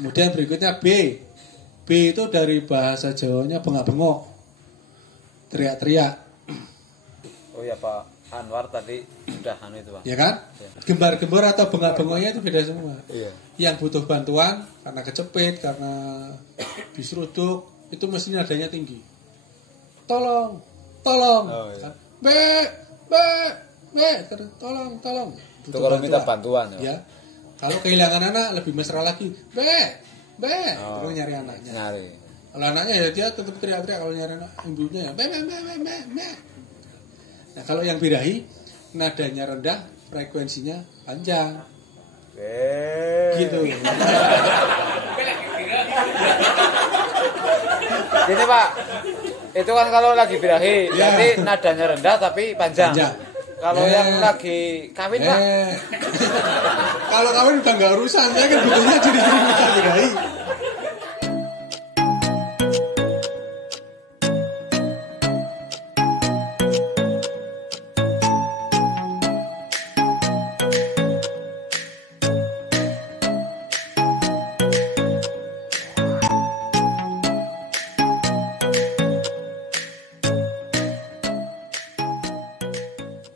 Kemudian berikutnya B. B itu dari bahasa Jawanya bengak-bengok. Teriak-teriak. Oh ya Pak Anwar tadi sudah itu Pak. Ya kan? Ya. Gembar-gembar atau bengak-bengoknya itu beda semua. Iya. Yang butuh bantuan karena kecepit, karena diseruduk, itu mesti nadanya tinggi. Tolong. Oh, iya. Tolong. Itu kalau minta bantuan ya. Kalau kehilangan anak lebih mesra lagi. Terus nyari anaknya. Nyari. Kalau anaknya ya dia tetap teriak-teriak, kalau nyari anak ibunya ya. Nah, kalau yang birahi nadanya rendah, frekuensinya panjang. Gitu. Gini Pak, itu kan kalau lagi birahi, Ya. berarti nadanya rendah tapi panjang. Kalau yang lagi kawin Pak, Kalau kawin udah nggak urusan, saya kan butuhnya ciri-ciri birahi.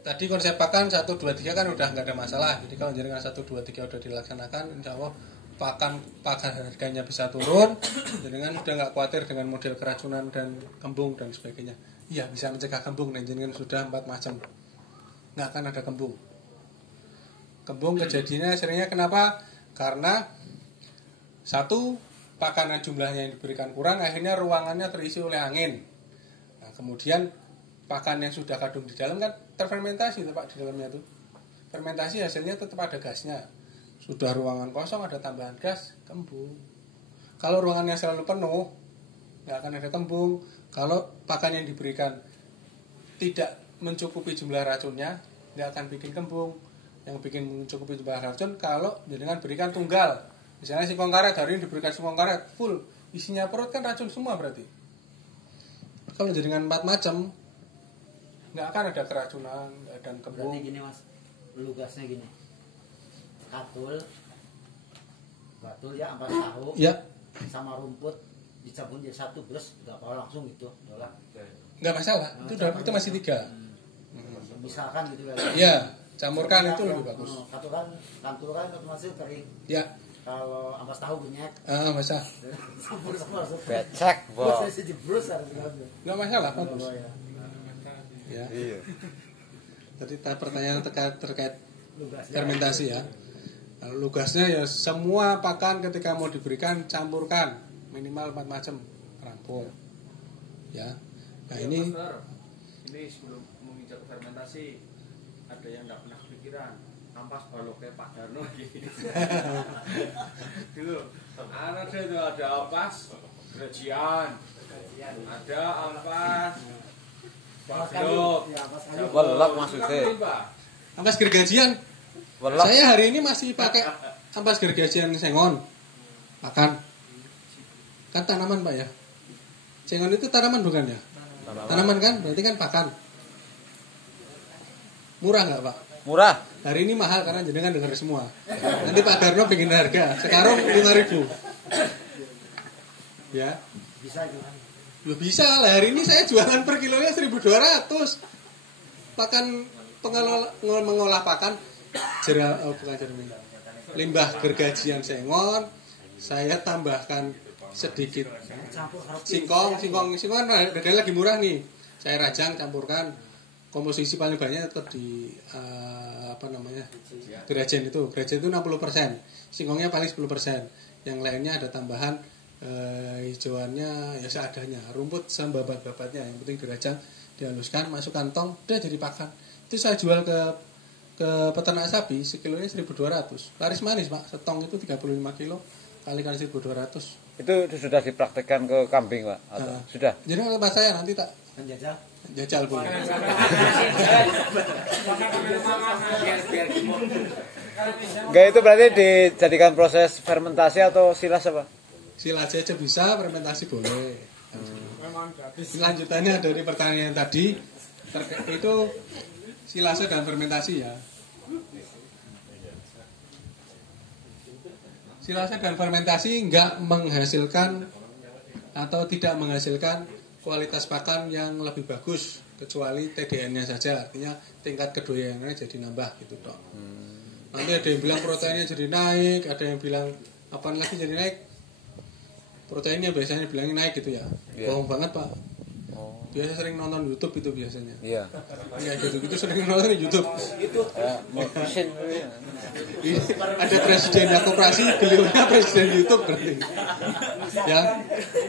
Tadi konsep pakan 1, 2, 3 kan udah nggak ada masalah. Jadi kalau jaringan 1, 2, 3 udah dilaksanakan, insya Allah pakan harganya bisa turun. Jaringan udah nggak khawatir dengan model keracunan dan kembung dan sebagainya. Iya, bisa mencegah kembung dan jaringan sudah 4 macam. Nggak akan ada kembung. Kembung kejadiannya seringnya kenapa? Karena satu, pakanan jumlahnya yang diberikan kurang, akhirnya ruangannya terisi oleh angin. Nah, kemudian pakan yang sudah kadung di dalam kan terfermentasi Pak di dalamnya tuh. Fermentasi hasilnya tetap ada gasnya. Sudah ruangan kosong ada tambahan gas, kembung. Kalau ruangannya selalu penuh, nggak akan ada kembung. Kalau pakan yang diberikan tidak mencukupi jumlah racunnya, nggak akan bikin kembung. Yang bikin mencukupi jumlah racun kalau dengan berikan tunggal. Misalnya singkong karet, hari ini diberikan singkong karet full, isinya perut kan racun semua berarti. Kalau jaringan 4 macam, nggak akan ada keracunan dan kembung. Berarti gini Mas, lugasnya gini, batul ya, ampas tahu Ya, sama rumput dicampur jadi satu, terus nggak apa langsung gitu, dolar. nggak masalah. Itu masih 3. Misalkan gitu ya. Ya, campurkan itu lebih bagus. Kanturan otomatis kering. Ya, Kalau ampas tahu banyak, masa campur sama becek Bos. saya jebrus harus diambil. nggak masalah bagus. Ya. Ya. Iya. Tadi pertanyaan terkait Lugasnya. fermentasi ya. Kalau lugasnya ya semua pakan ketika mau diberikan campurkan minimal 4 macam rampung. Ya. Nah Ya, ini Master, ini sebelum menginjak fermentasi ada yang nggak pernah kepikiran ampas baloknya Pak Darno gini. Dulu ada ampas gajian, ada ampas balok. Welek maksudnya. ampas gergajian. Welek. Saya hari ini masih pakai ampas gergajian sengon. Makan. Kan tanaman Pak ya. Sengon itu tanaman bukan ya? Tanaman kan? Berarti kan pakan. Murah nggak Pak? Murah. Hari ini mahal karena jenengan dengar semua. Nanti Pak Darno bikin harga. Sekarang 5.000. Ya. Bisa itu kan. Ya bisa lah, hari ini saya jualan per kilonya 1.200. Pakan mengolah pakan bukan jerami. Limbah gergajian sengon, saya tambahkan sedikit singkong kan harganya lagi murah nih. Saya rajang campurkan, komposisi paling banyak tetap di Grajen itu 60%, singkongnya paling 10%. Yang lainnya ada tambahan hijauannya ya seadanya, rumput sama babat-babatnya, yang penting dirajang, dihaluskan, masuk kantong, udah jadi pakan. Itu saya jual ke peternak sapi sekilonya 1.200. Laris manis Pak, setong itu 35 kilo kalikan 1.200. Itu sudah dipraktekkan ke kambing Pak? Atau sudah? Jadi tempat saya nanti tak Penjajal. jajal boleh. Enggak, itu berarti dijadikan proses fermentasi atau silas apa? Silat aja bisa, fermentasi boleh. Lanjutannya dari pertanyaan tadi itu silase dan fermentasi ya. silase dan fermentasi nggak menghasilkan atau tidak menghasilkan kualitas pakan yang lebih bagus kecuali TDN-nya saja, artinya tingkat kedoyanannya jadi nambah gitu dong. Nanti ada yang bilang proteinnya jadi naik, ada yang bilang apa lagi jadi naik. Proteinnya biasanya bilangnya naik gitu ya. Iya. Bohong banget Pak. Oh. Biasa sering nonton YouTube itu biasanya. Iya. Ya gitu sering nonton di YouTube. Mesin. Ada presiden koperasi, beliaunya presiden YouTube berarti.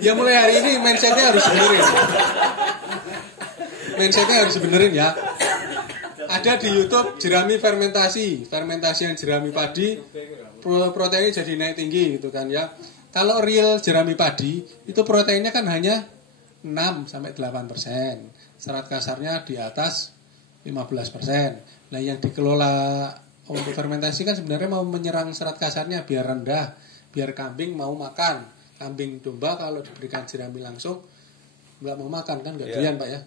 Ya mulai hari ini mindsetnya harus benerin. Mindsetnya harus benerin ya. Ada di YouTube jerami fermentasi yang jerami padi, proteinnya jadi naik tinggi gitu kan ya. Kalau real jerami padi itu proteinnya kan hanya 6-8%, serat kasarnya di atas 15%. Nah yang dikelola untuk fermentasi kan sebenarnya mau menyerang serat kasarnya biar rendah, biar kambing mau makan. Kambing domba kalau diberikan jerami langsung nggak mau makan kan, nggak doyan Pak ya.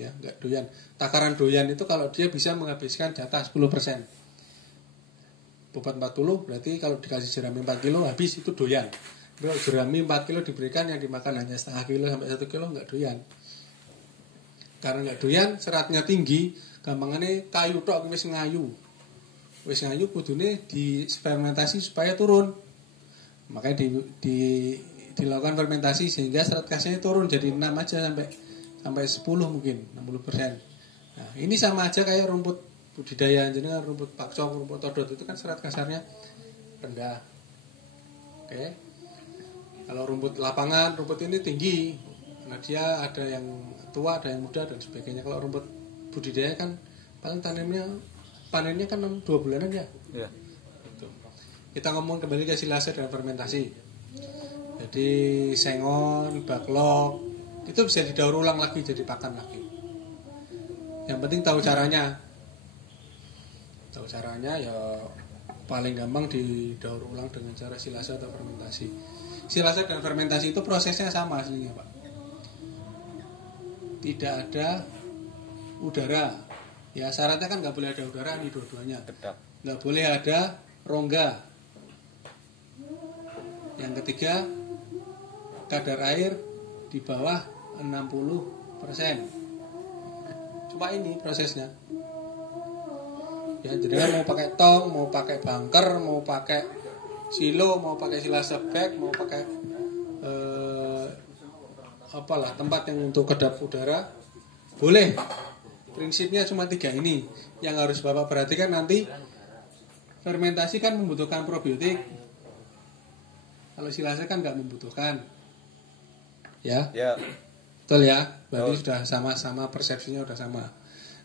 Ya nggak doyan. Takaran doyan itu kalau dia bisa menghabiskan jatah 10%. Bobot 40 berarti kalau dikasih jerami 4 kilo habis itu doyan. Kalau jerami 4 kilo diberikan yang dimakan hanya setengah kilo sampai 1 kilo nggak doyan. Karena nggak doyan seratnya tinggi, gampangannya kayu tok wis ngayu. Wis ngayu kudune difermentasi supaya turun. Makanya dilakukan fermentasi sehingga serat kasarnya turun jadi 6 aja sampai 10 mungkin 60%. Nah, ini sama aja kayak rumput budidaya jenengan, rumput pakcong, rumput todot itu kan serat kasarnya rendah. Oke. Kalau rumput lapangan, rumput ini tinggi. Nah, dia ada yang tua, ada yang muda dan sebagainya. Kalau rumput budidaya kan paling panennya kan 2 bulanan ya. Iya. Gitu. Kita ngomong kembali ke silase dan fermentasi. Jadi sengon, backlog itu bisa didaur ulang lagi jadi pakan lagi. Yang penting tahu caranya. Tahu caranya ya paling gampang didaur ulang dengan cara silase atau fermentasi. Silase dan fermentasi itu prosesnya sama aslinya Pak. Tidak ada udara. Ya syaratnya kan nggak boleh ada udara nih dua-duanya. Nggak boleh ada rongga. Yang ketiga kadar air di bawah 60%. Cuma ini prosesnya. Ya jadi mau pakai tong, mau pakai bunker, mau pakai silo, mau pakai silase bag, mau pakai tempat yang untuk kedap udara, boleh. Prinsipnya cuma 3 ini. Yang harus Bapak perhatikan nanti fermentasi kan membutuhkan probiotik. Kalau silase kan nggak membutuhkan. Ya. Betul ya. Berarti sudah sama-sama persepsinya sudah sama.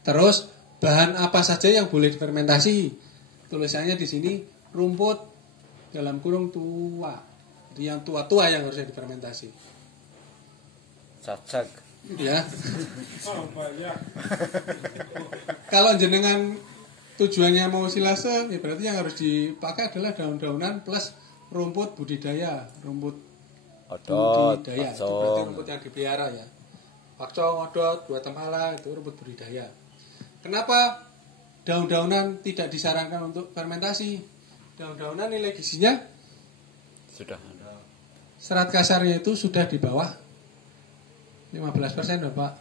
Terus bahan apa saja yang boleh difermentasi? Tulisannya di sini rumput dalam kurung tua. Jadi yang tua-tua yang harusnya difermentasi. Cacak. Ya. Kalau jenengan tujuannya mau silase, ya berarti yang harus dipakai adalah daun-daunan plus rumput budidaya, rumput budidaya. Itu berarti rumput yang dipelihara ya. Pakcong, odot, buah tempala itu rumput budidaya. Kenapa daun-daunan tidak disarankan untuk fermentasi? Daun-daunan nilai gizinya Sudah. serat kasarnya itu sudah di bawah 15% Bapak.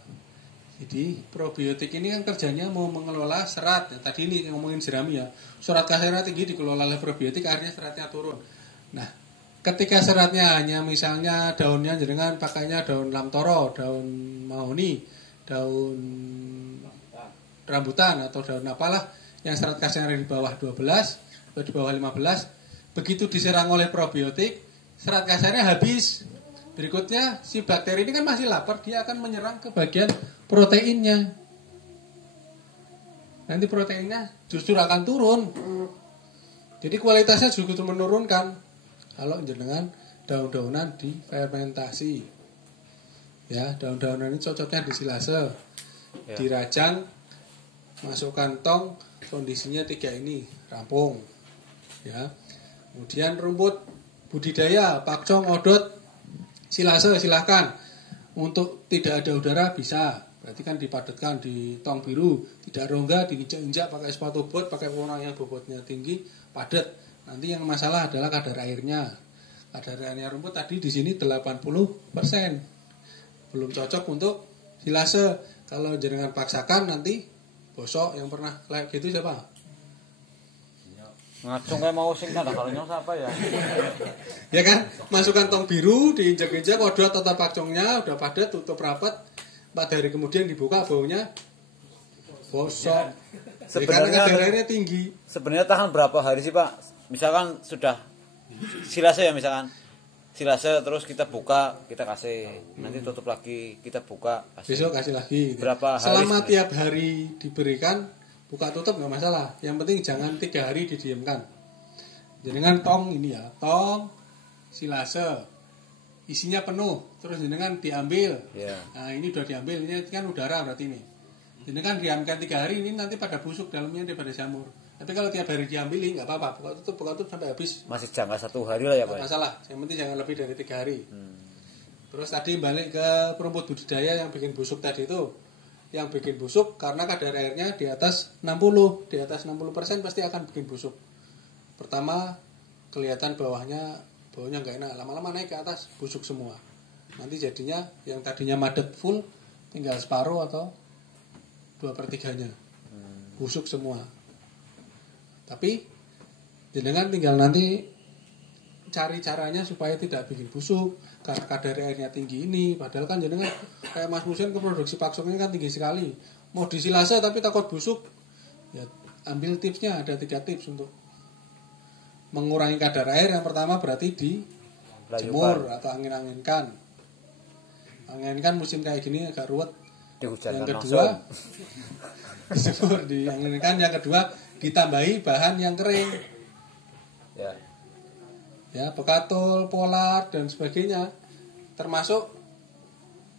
Jadi probiotik ini kan kerjanya mau mengelola serat. Ya, tadi ini ngomongin jerami ya. Serat kasarnya tinggi dikelola oleh probiotik, akhirnya seratnya turun. Nah, ketika seratnya hanya misalnya daunnya jenengan pakainya daun lamtoro, daun mahoni, daun rambutan atau daun apalah yang serat kasarnya di bawah 12 atau di bawah 15, begitu diserang oleh probiotik, serat kasarnya habis. Berikutnya si bakteri ini kan masih lapar, dia akan menyerang ke bagian proteinnya. Nanti proteinnya justru akan turun. Jadi kualitasnya juga menurunkan kalau jenengan daun-daunan difermentasi. Ya, daun-daunan ini cocoknya di silase. Ya. Dirajang, masukkan tong, kondisinya 3 ini, rampung. Ya. Kemudian rumput budidaya, pakcong, odot, silase silahkan. Untuk tidak ada udara bisa. Berarti kan dipadatkan di tong biru, tidak rongga, diinjak-injak pakai sepatu bot, pakai orang yang bobotnya tinggi, padat. Nanti yang masalah adalah kadar airnya. Kadar airnya rumput tadi di sini 80%. Belum cocok untuk silase. Kalau jenengan paksakan nanti bosok. Yang pernah kayak gitu siapa? Ngacung kayak mau sing tanda kalonyo siapa ya? Ya kan? Masukkan tong biru, diinjak-injak, kodot atau pakcongnya udah padat, tutup rapat. 4 hari kemudian dibuka, baunya bosok. Sebenarnya kadar airnya tinggi. Sebenarnya tahan berapa hari sih Pak? Misalkan sudah silase ya misalkan. Silase terus kita buka, kita kasih. Nanti tutup lagi, kita buka, kasih. Besok kasih lagi. Gitu. Berapa hari? Selama tiap hari diberikan, buka tutup nggak masalah. Yang penting jangan 3 hari didiamkan. Jenengan tong ini ya, tong silase. Isinya penuh, terus jenengan diambil. Ya. Nah ini udah diambil, ini kan udara berarti ini. Jenengan diamkan 3 hari, ini nanti pada busuk dalamnya daripada jamur. Tapi kalau tiap hari diambil, nggak apa-apa. Buka tutup sampai habis. Masih jangka 1 hari lah ya Pak. Nggak masalah, yang penting jangan lebih dari 3 hari. Terus tadi balik ke rumput budidaya yang bikin busuk tadi itu. Yang bikin busuk karena kadar airnya di atas 60. Di atas 60% pasti akan bikin busuk. Pertama, kelihatan bawahnya nggak enak. Lama-lama naik ke atas, busuk semua. Nanti jadinya yang tadinya madet full, tinggal separuh atau 2/3-nya. Busuk semua. Tapi jenengan tinggal nanti cari caranya supaya tidak bikin busuk karena kadar airnya tinggi ini. Padahal kan jenengan kayak Mas Musen ke produksi paksongnya kan tinggi sekali. Mau disilase tapi takut busuk. Ya ambil tipsnya, ada 3 tips untuk mengurangi kadar air. Yang pertama berarti di jemur atau angin-anginkan. Anginkan musim kayak gini agak ruwet. Yang kedua dijemur, dianginkan. Yang kedua ditambahi bahan yang kering. Ya, bekatul, polat dan sebagainya. Termasuk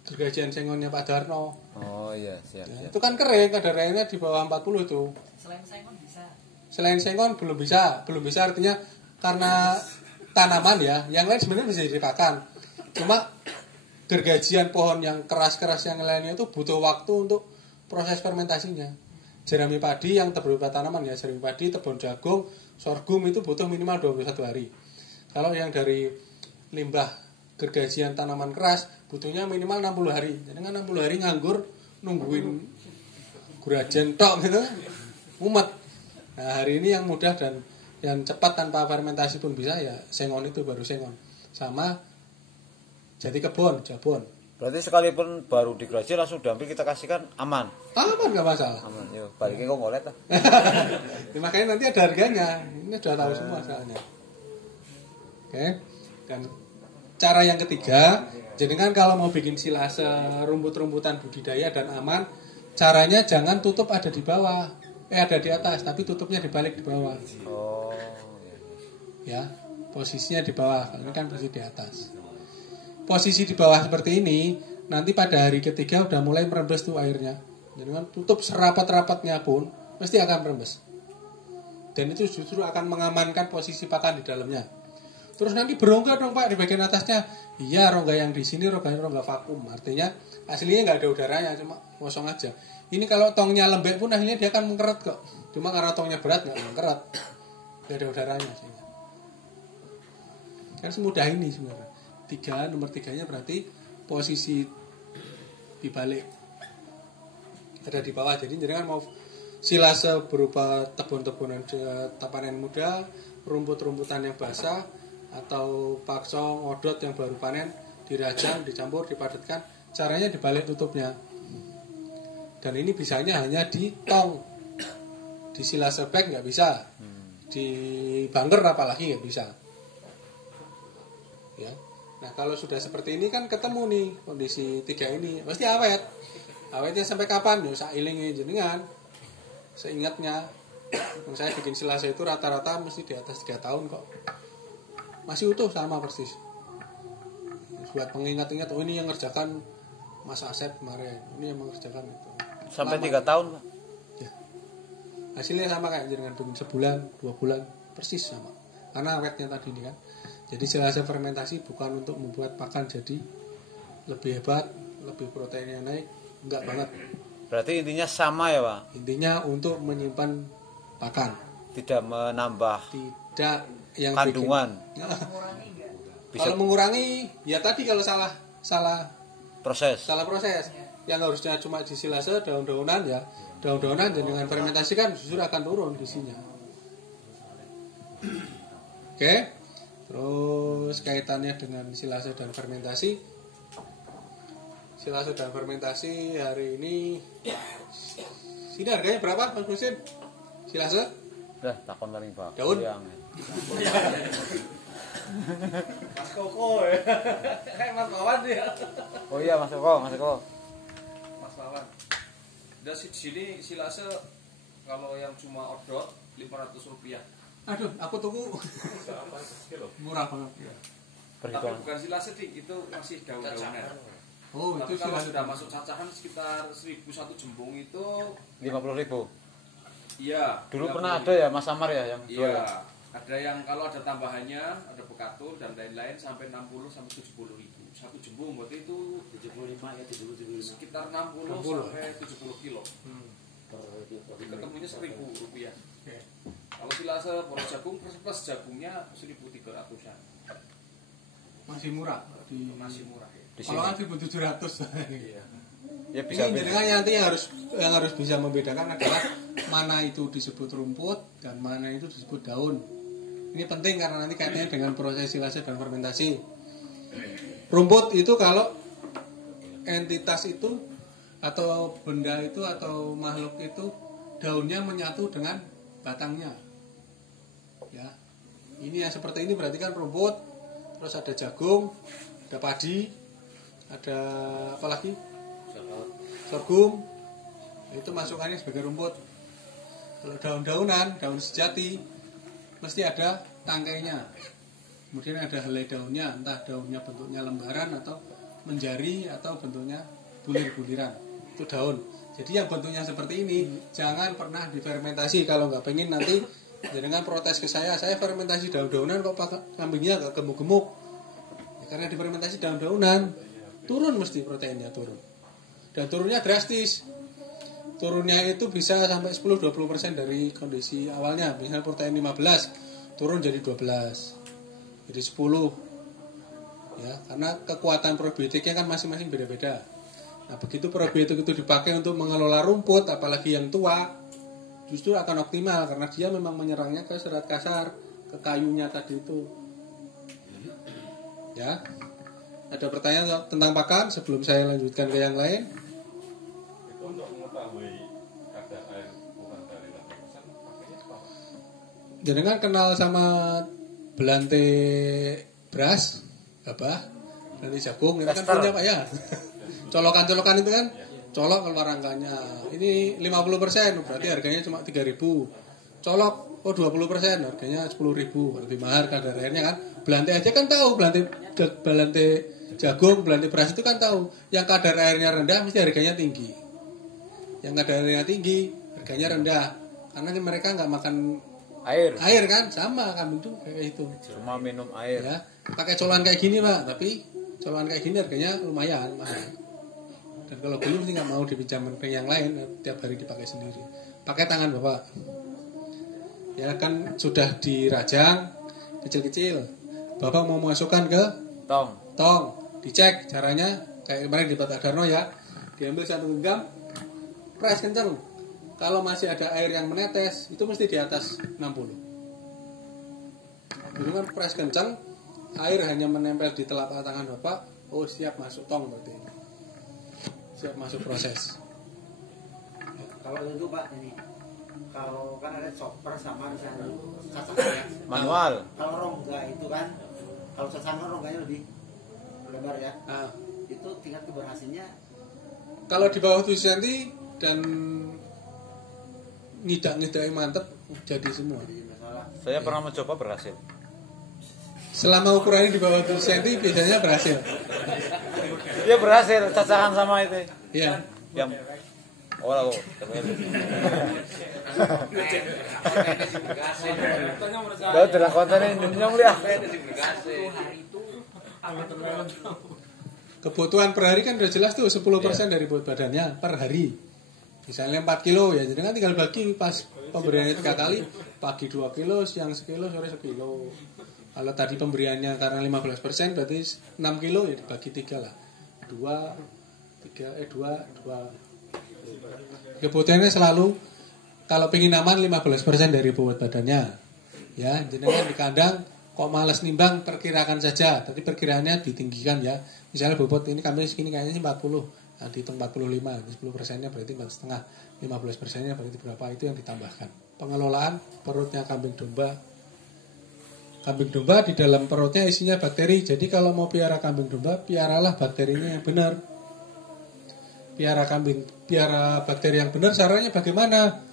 gergajian sengonnya Pak Darno. Oh iya, siap. Itu kan kering, kadar airnya di bawah 40 itu. Selain sengon bisa. Selain sengon belum bisa artinya karena tanaman ya, yang lain sebenarnya bisa dipakan. Cuma gergajian pohon yang keras-keras yang lainnya itu butuh waktu untuk proses fermentasinya. Jerami padi yang berupa tanaman ya, jerami padi, tebon jagung, sorghum itu butuh minimal 21 hari. Kalau yang dari limbah gergajian tanaman keras butuhnya minimal 60 hari. Jadi kan 60 hari nganggur nungguin gurajen tok gitu, mumet. Nah, hari ini yang mudah dan yang cepat tanpa fermentasi pun bisa ya sengon itu, baru sengon. Sama jati kebon, jabon. Berarti sekalipun baru digerajin langsung diambil kita kasihkan aman. Aman nggak masalah. Aman. Yuk, balikin kok ngolet lah. Ya, makanya nanti ada harganya. Ini sudah tahu semua soalnya. Oke. Dan cara yang ketiga, jenengan kalau mau bikin silase rumput-rumputan budidaya dan aman, caranya jangan tutup ada di bawah. Ada di atas, tapi tutupnya dibalik di bawah. Oh. Ya, posisinya di bawah. Ini kan posisi di atas. Posisi di bawah seperti ini, nanti pada hari ketiga udah mulai merembes tuh airnya. Jadi kan tutup serapat-rapatnya pun pasti akan merembes. Dan itu justru akan mengamankan posisi pakan di dalamnya. Terus nanti berongga dong Pak di bagian atasnya. Iya, rongga yang di sini rongga vakum. Artinya aslinya nggak ada udaranya, cuma kosong aja. Ini kalau tongnya lembek pun akhirnya dia akan mengkeret kok. Cuma karena tongnya berat nggak mengkeret. Nggak ada udaranya sih. Kan semudah ini sebenarnya. Nomor 3-nya berarti posisi dibalik. Ada di bawah. Jadi kan mau silase berupa tebon-tebonan panen muda, rumput-rumputan yang basah, atau paksong, odot yang baru panen, dirajang, dicampur, dipadatkan. Caranya dibalik tutupnya. Dan ini bisanya hanya di tong. Di silase bag nggak bisa. Di bunker apalagi nggak bisa. Ya. Nah kalau sudah seperti ini kan ketemu nih kondisi 3 ini. Pasti awet. Awetnya sampai kapan? Ya sak ilinge jenengan. Seingatnya. Yang saya bikin silase itu rata-rata mesti di atas 3 tahun kok. Masih utuh sama persis. Buat pengingat-ingat, oh ini yang ngerjakan Mas Asep kemarin, ini yang mengerjakan itu. Sampai 3 tahun Pak. Ya. Hasilnya sama kayak dengan bikin sebulan, 2 bulan, persis sama. Karena awetnya tadi ini kan. Jadi silase fermentasi bukan untuk membuat pakan jadi lebih hebat, lebih proteinnya naik, enggak banget. Berarti intinya sama ya Pak. Intinya untuk menyimpan pakan. Tidak menambah Tidak yang kandungan bikin. bisa Kalau mengurangi ya tadi kalau salah proses. proses yang harusnya cuma di silase daun-daunan ya daun-daunan dan dengan fermentasi kan justru akan turun gizinya. Oke. Terus kaitannya dengan silase dan fermentasi. Silase dan fermentasi hari ini sini harganya berapa Mas Musin? Silase? Dah takon paling Pak. Daun? Yang. Mas Koko ya. Kayak Mas Wawan dia. Oh iya Mas Eko. Mas Wawan. Udah sini silase kalau yang cuma odot Rp500. Aduh, aku tunggu. Murah banget. Tapi Perhitungan. bukan silase dik, itu masih daun-daunan. Oh, Tapi itu kalau silase. sudah masuk cacahan sekitar 1.000 satu jembung itu 50.000. iya. Dulu 30.000. pernah ada ya Mas Samar ya yang jual. Iya, ada yang kalau ada tambahannya, ada bekatul dan lain-lain sampai 60 sampai 70 ribu. Satu jembung berarti itu 75 ya 75 sekitar 60 sampai 70 kilo. Jadi ketemunya Rp1.000. Oke. Kalau silase boros jagung plus jagungnya 1.300-an. Masih murah di Masih murah ya. Di kalau sini. kan 1.700. Iya. Ya bisa Ini beda. jenengan nanti yang harus bisa membedakan adalah mana itu disebut rumput dan mana itu disebut daun. Ini penting karena nanti kaitannya dengan proses silase dan fermentasi. Rumput itu kalau entitas itu atau benda itu atau makhluk itu daunnya menyatu dengan batangnya. Ya. Ini yang seperti ini berarti kan rumput. Terus ada jagung, ada padi, ada apa lagi? Sorghum. Itu masukannya sebagai rumput. Kalau daun-daunan, daun sejati mesti ada tangkainya. Kemudian ada helai daunnya, entah daunnya bentuknya lembaran atau menjari atau bentuknya bulir-buliran. Itu daun. Jadi yang bentuknya seperti ini jangan pernah difermentasi kalau nggak pengen nanti jangan protes ke saya fermentasi daun-daunan kok kambingnya nggak gemuk-gemuk. Ya, karena difermentasi daun-daunan turun mesti proteinnya turun. Dan turunnya drastis. Turunnya itu bisa sampai 10-20% dari kondisi awalnya. Misalnya protein 15 turun jadi 12. Jadi 10. Ya, karena kekuatan probiotiknya kan masing-masing beda-beda. Nah, begitu probiotik itu dipakai untuk mengelola rumput, apalagi yang tua, justru akan optimal karena dia memang menyerangnya ke serat kasar, ke kayunya tadi itu. Ya. Ada pertanyaan tentang pakan sebelum saya lanjutkan ke yang lain? Itu untuk mengetahui kadar air bukan dari 8% pakainya apa? Jenengan kenal sama belante beras, gabah, belante jagung, itu kan Tester. punya Pak ya. Colokan-colokan itu kan, colok keluar angkanya. Ini 50%, berarti harganya cuma 3.000. Colok, 20%, harganya 10.000. Lebih mahal kadar airnya kan. Belante aja kan tahu, belante jagung, belante beras itu kan tahu. Yang kadar airnya rendah mesti harganya tinggi. Yang kadar airnya tinggi, harganya rendah. Karena mereka nggak makan Air. kan, sama kambing tuh kayak itu. Cuma minum air. Ya, pakai colokan kayak gini Pak, tapi colokan kayak gini harganya lumayan mahal. Dan kalau belum sih nggak mau dipinjamkan ke yang lain, tiap hari dipakai sendiri. Pakai tangan Bapak. Ya kan sudah dirajang kecil-kecil. Bapak mau masukkan ke tong, dicek caranya kayak kemarin di Pak Darno ya. Diambil 1 genggam, press kencang. Kalau masih ada air yang menetes, itu mesti di atas 60. Jadi kan press kencang, air hanya menempel di telapak tangan Bapak, oh siap masuk tong berarti ini. Siap masuk proses. Kalau itu Pak ini kalau kan ada chopper sama misalnya sasaran Manual. kalau rongga itu kan kalau sasaran rongganya lebih lebar ya Nah, itu tingkat keberhasilannya kalau di bawah 7 cm dan ngidak-ngidaknya mantep jadi semua. jadi masalah Saya pernah mencoba berhasil. Selama ukurannya di bawah 7 cm biasanya berhasil. Dia berhasil cacahan sama itu. Iya. Yang oh, Tahu telah kontennya Indonesia mulia. Kebutuhan per hari kan udah jelas tuh 10% dari berat badannya per hari. Misalnya 4 kilo ya, jadi kan tinggal bagi pas pemberiannya 3 kali, pagi 2 kilo, siang sekilo, sore sekilo. Kalau tadi pemberiannya karena 15% berarti 6 kilo ya dibagi 3 lah. 2. Kebutuhannya selalu kalau pengen aman 15% dari bobot badannya. Ya, jenengan di kandang kok males nimbang, perkirakan saja. Tadi perkiraannya ditinggikan ya. Misalnya bobot ini kambing segini kayaknya 40. Nah, dihitung 45, 10%-nya berarti 4,5, 15%-nya berarti berapa, itu yang ditambahkan. Pengelolaan perutnya kambing domba. Kambing domba di dalam perutnya isinya bakteri. Jadi kalau mau piara kambing domba, piaralah bakterinya yang benar. Piara bakteri yang benar caranya bagaimana?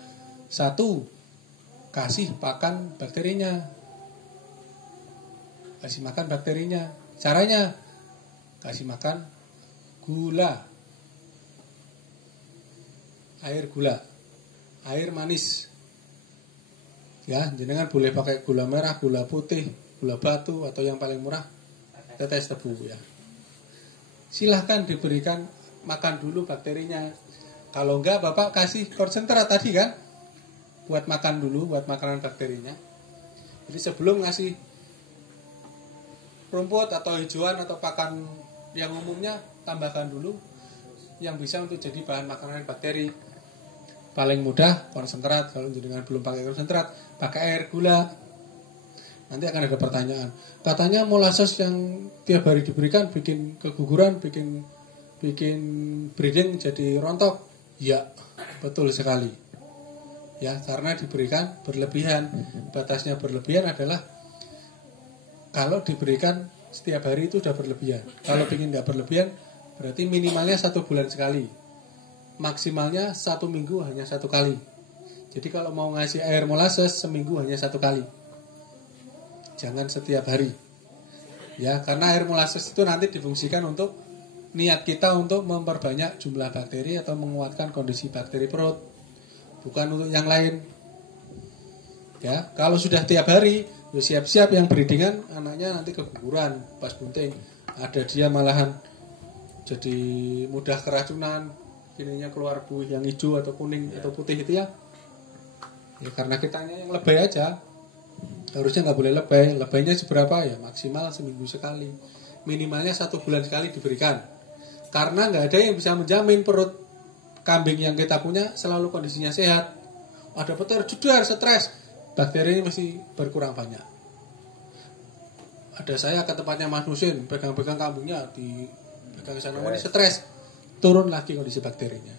1, kasih pakan bakterinya. Kasih makan bakterinya. Caranya kasih makan gula. Air gula, air manis. Ya, jenengan boleh pakai gula merah, gula putih, gula batu, atau yang paling murah tetes tebu ya. Silahkan diberikan makan dulu bakterinya. Kalau enggak, Bapak kasih konsentrat tadi kan, buat makan dulu, buat makanan bakterinya. Jadi sebelum ngasih rumput atau hijauan atau pakan yang umumnya, tambahkan dulu yang bisa untuk jadi bahan makanan bakteri. Paling mudah konsentrat. Kalau jenengan belum pakai konsentrat, pakai air gula. Nanti akan ada pertanyaan. Katanya molasses yang tiap hari diberikan bikin keguguran, bikin breeding jadi rontok. Ya, betul sekali. Ya, karena diberikan berlebihan. Batasnya berlebihan adalah kalau diberikan setiap hari itu sudah berlebihan. Kalau ingin tidak berlebihan, berarti minimalnya 1 bulan sekali. Maksimalnya 1 minggu hanya 1 kali. Jadi kalau mau ngasih air molasses seminggu hanya 1 kali. Jangan setiap hari. Ya, karena air molasses itu nanti difungsikan untuk niat kita untuk memperbanyak jumlah bakteri atau menguatkan kondisi bakteri perut. Bukan untuk yang lain. Ya, kalau sudah tiap hari, ya siap-siap yang breedingan anaknya nanti keguguran pas bunting. Ada dia malahan jadi mudah keracunan. Ininya keluar buih yang hijau atau kuning atau putih itu ya. Ya karena kitanya yang lebay aja. Harusnya nggak boleh lebay. Lebaynya seberapa ya? Maksimal seminggu sekali. Minimalnya 1 bulan sekali diberikan. Karena nggak ada yang bisa menjamin perut kambing yang kita punya selalu kondisinya sehat. Ada petir jedar, stres, bakteri ini mesti berkurang banyak. Ada saya ke tempatnya Mas Nusin, pegang-pegang kambingnya di pegang sana ini stres. Turun lagi kondisi bakterinya.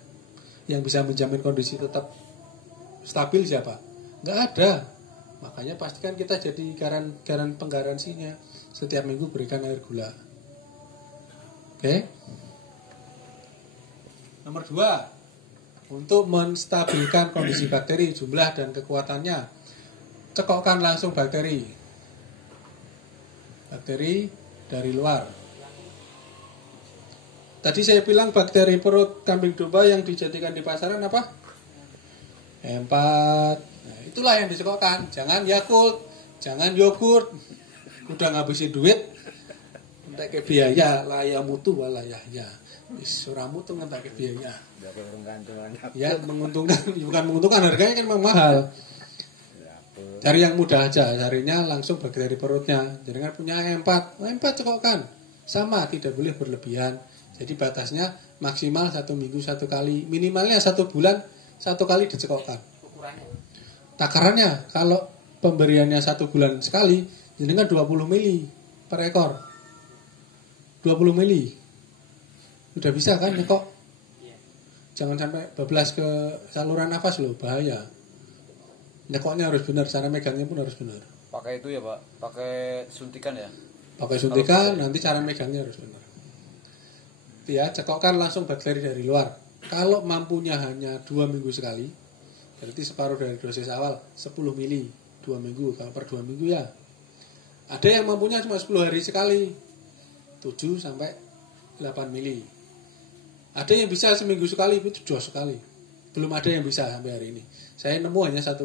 Yang bisa menjamin kondisi tetap stabil siapa? Nggak ada. Makanya pastikan kita jadi penggaransinya. Setiap minggu berikan air gula. Oke. Nomor 2, untuk menstabilkan kondisi bakteri, jumlah dan kekuatannya, cekokkan langsung bakteri dari luar. Tadi saya bilang bakteri perut kambing domba yang dijadikan di pasaran apa? E4. Nah, itulah yang dicekokkan. Jangan Yakult, jangan yogurt. Udah ngabisin duit, entek ke biaya, laya mutu walayahnya. Wis ora mutu ngentek ke biaya. Ya, menguntungkan, bukan menguntungkan, harganya kan memang mahal. Cari yang mudah aja, carinya langsung bakteri perutnya. Jadi kan punya E4, E4 cekokkan. Sama, tidak boleh berlebihan. Jadi batasnya maksimal 1 minggu 1 kali, minimalnya 1 bulan 1 kali dicekokkan. Takarannya kalau pemberiannya 1 bulan sekali, jadi kan 20 mili per ekor. 20 mili. Udah bisa kan nyekok? Jangan sampai bablas ke saluran nafas loh, bahaya. Nyekoknya harus benar, cara megangnya pun harus benar. Pakai itu ya Pak, pakai suntikan ya? Pakai suntikan, nanti cara megangnya harus benar. Ya, cekokkan langsung bakteri dari luar. Kalau mampunya hanya 2 minggu sekali, berarti separuh dari dosis awal 10 mili 2 minggu, kalau per 2 minggu ya. Ada yang mampunya cuma 10 hari sekali, 7 sampai 8 mili. Ada yang bisa seminggu sekali, itu 2 sekali. Belum ada yang bisa sampai hari ini. Saya nemu hanya satu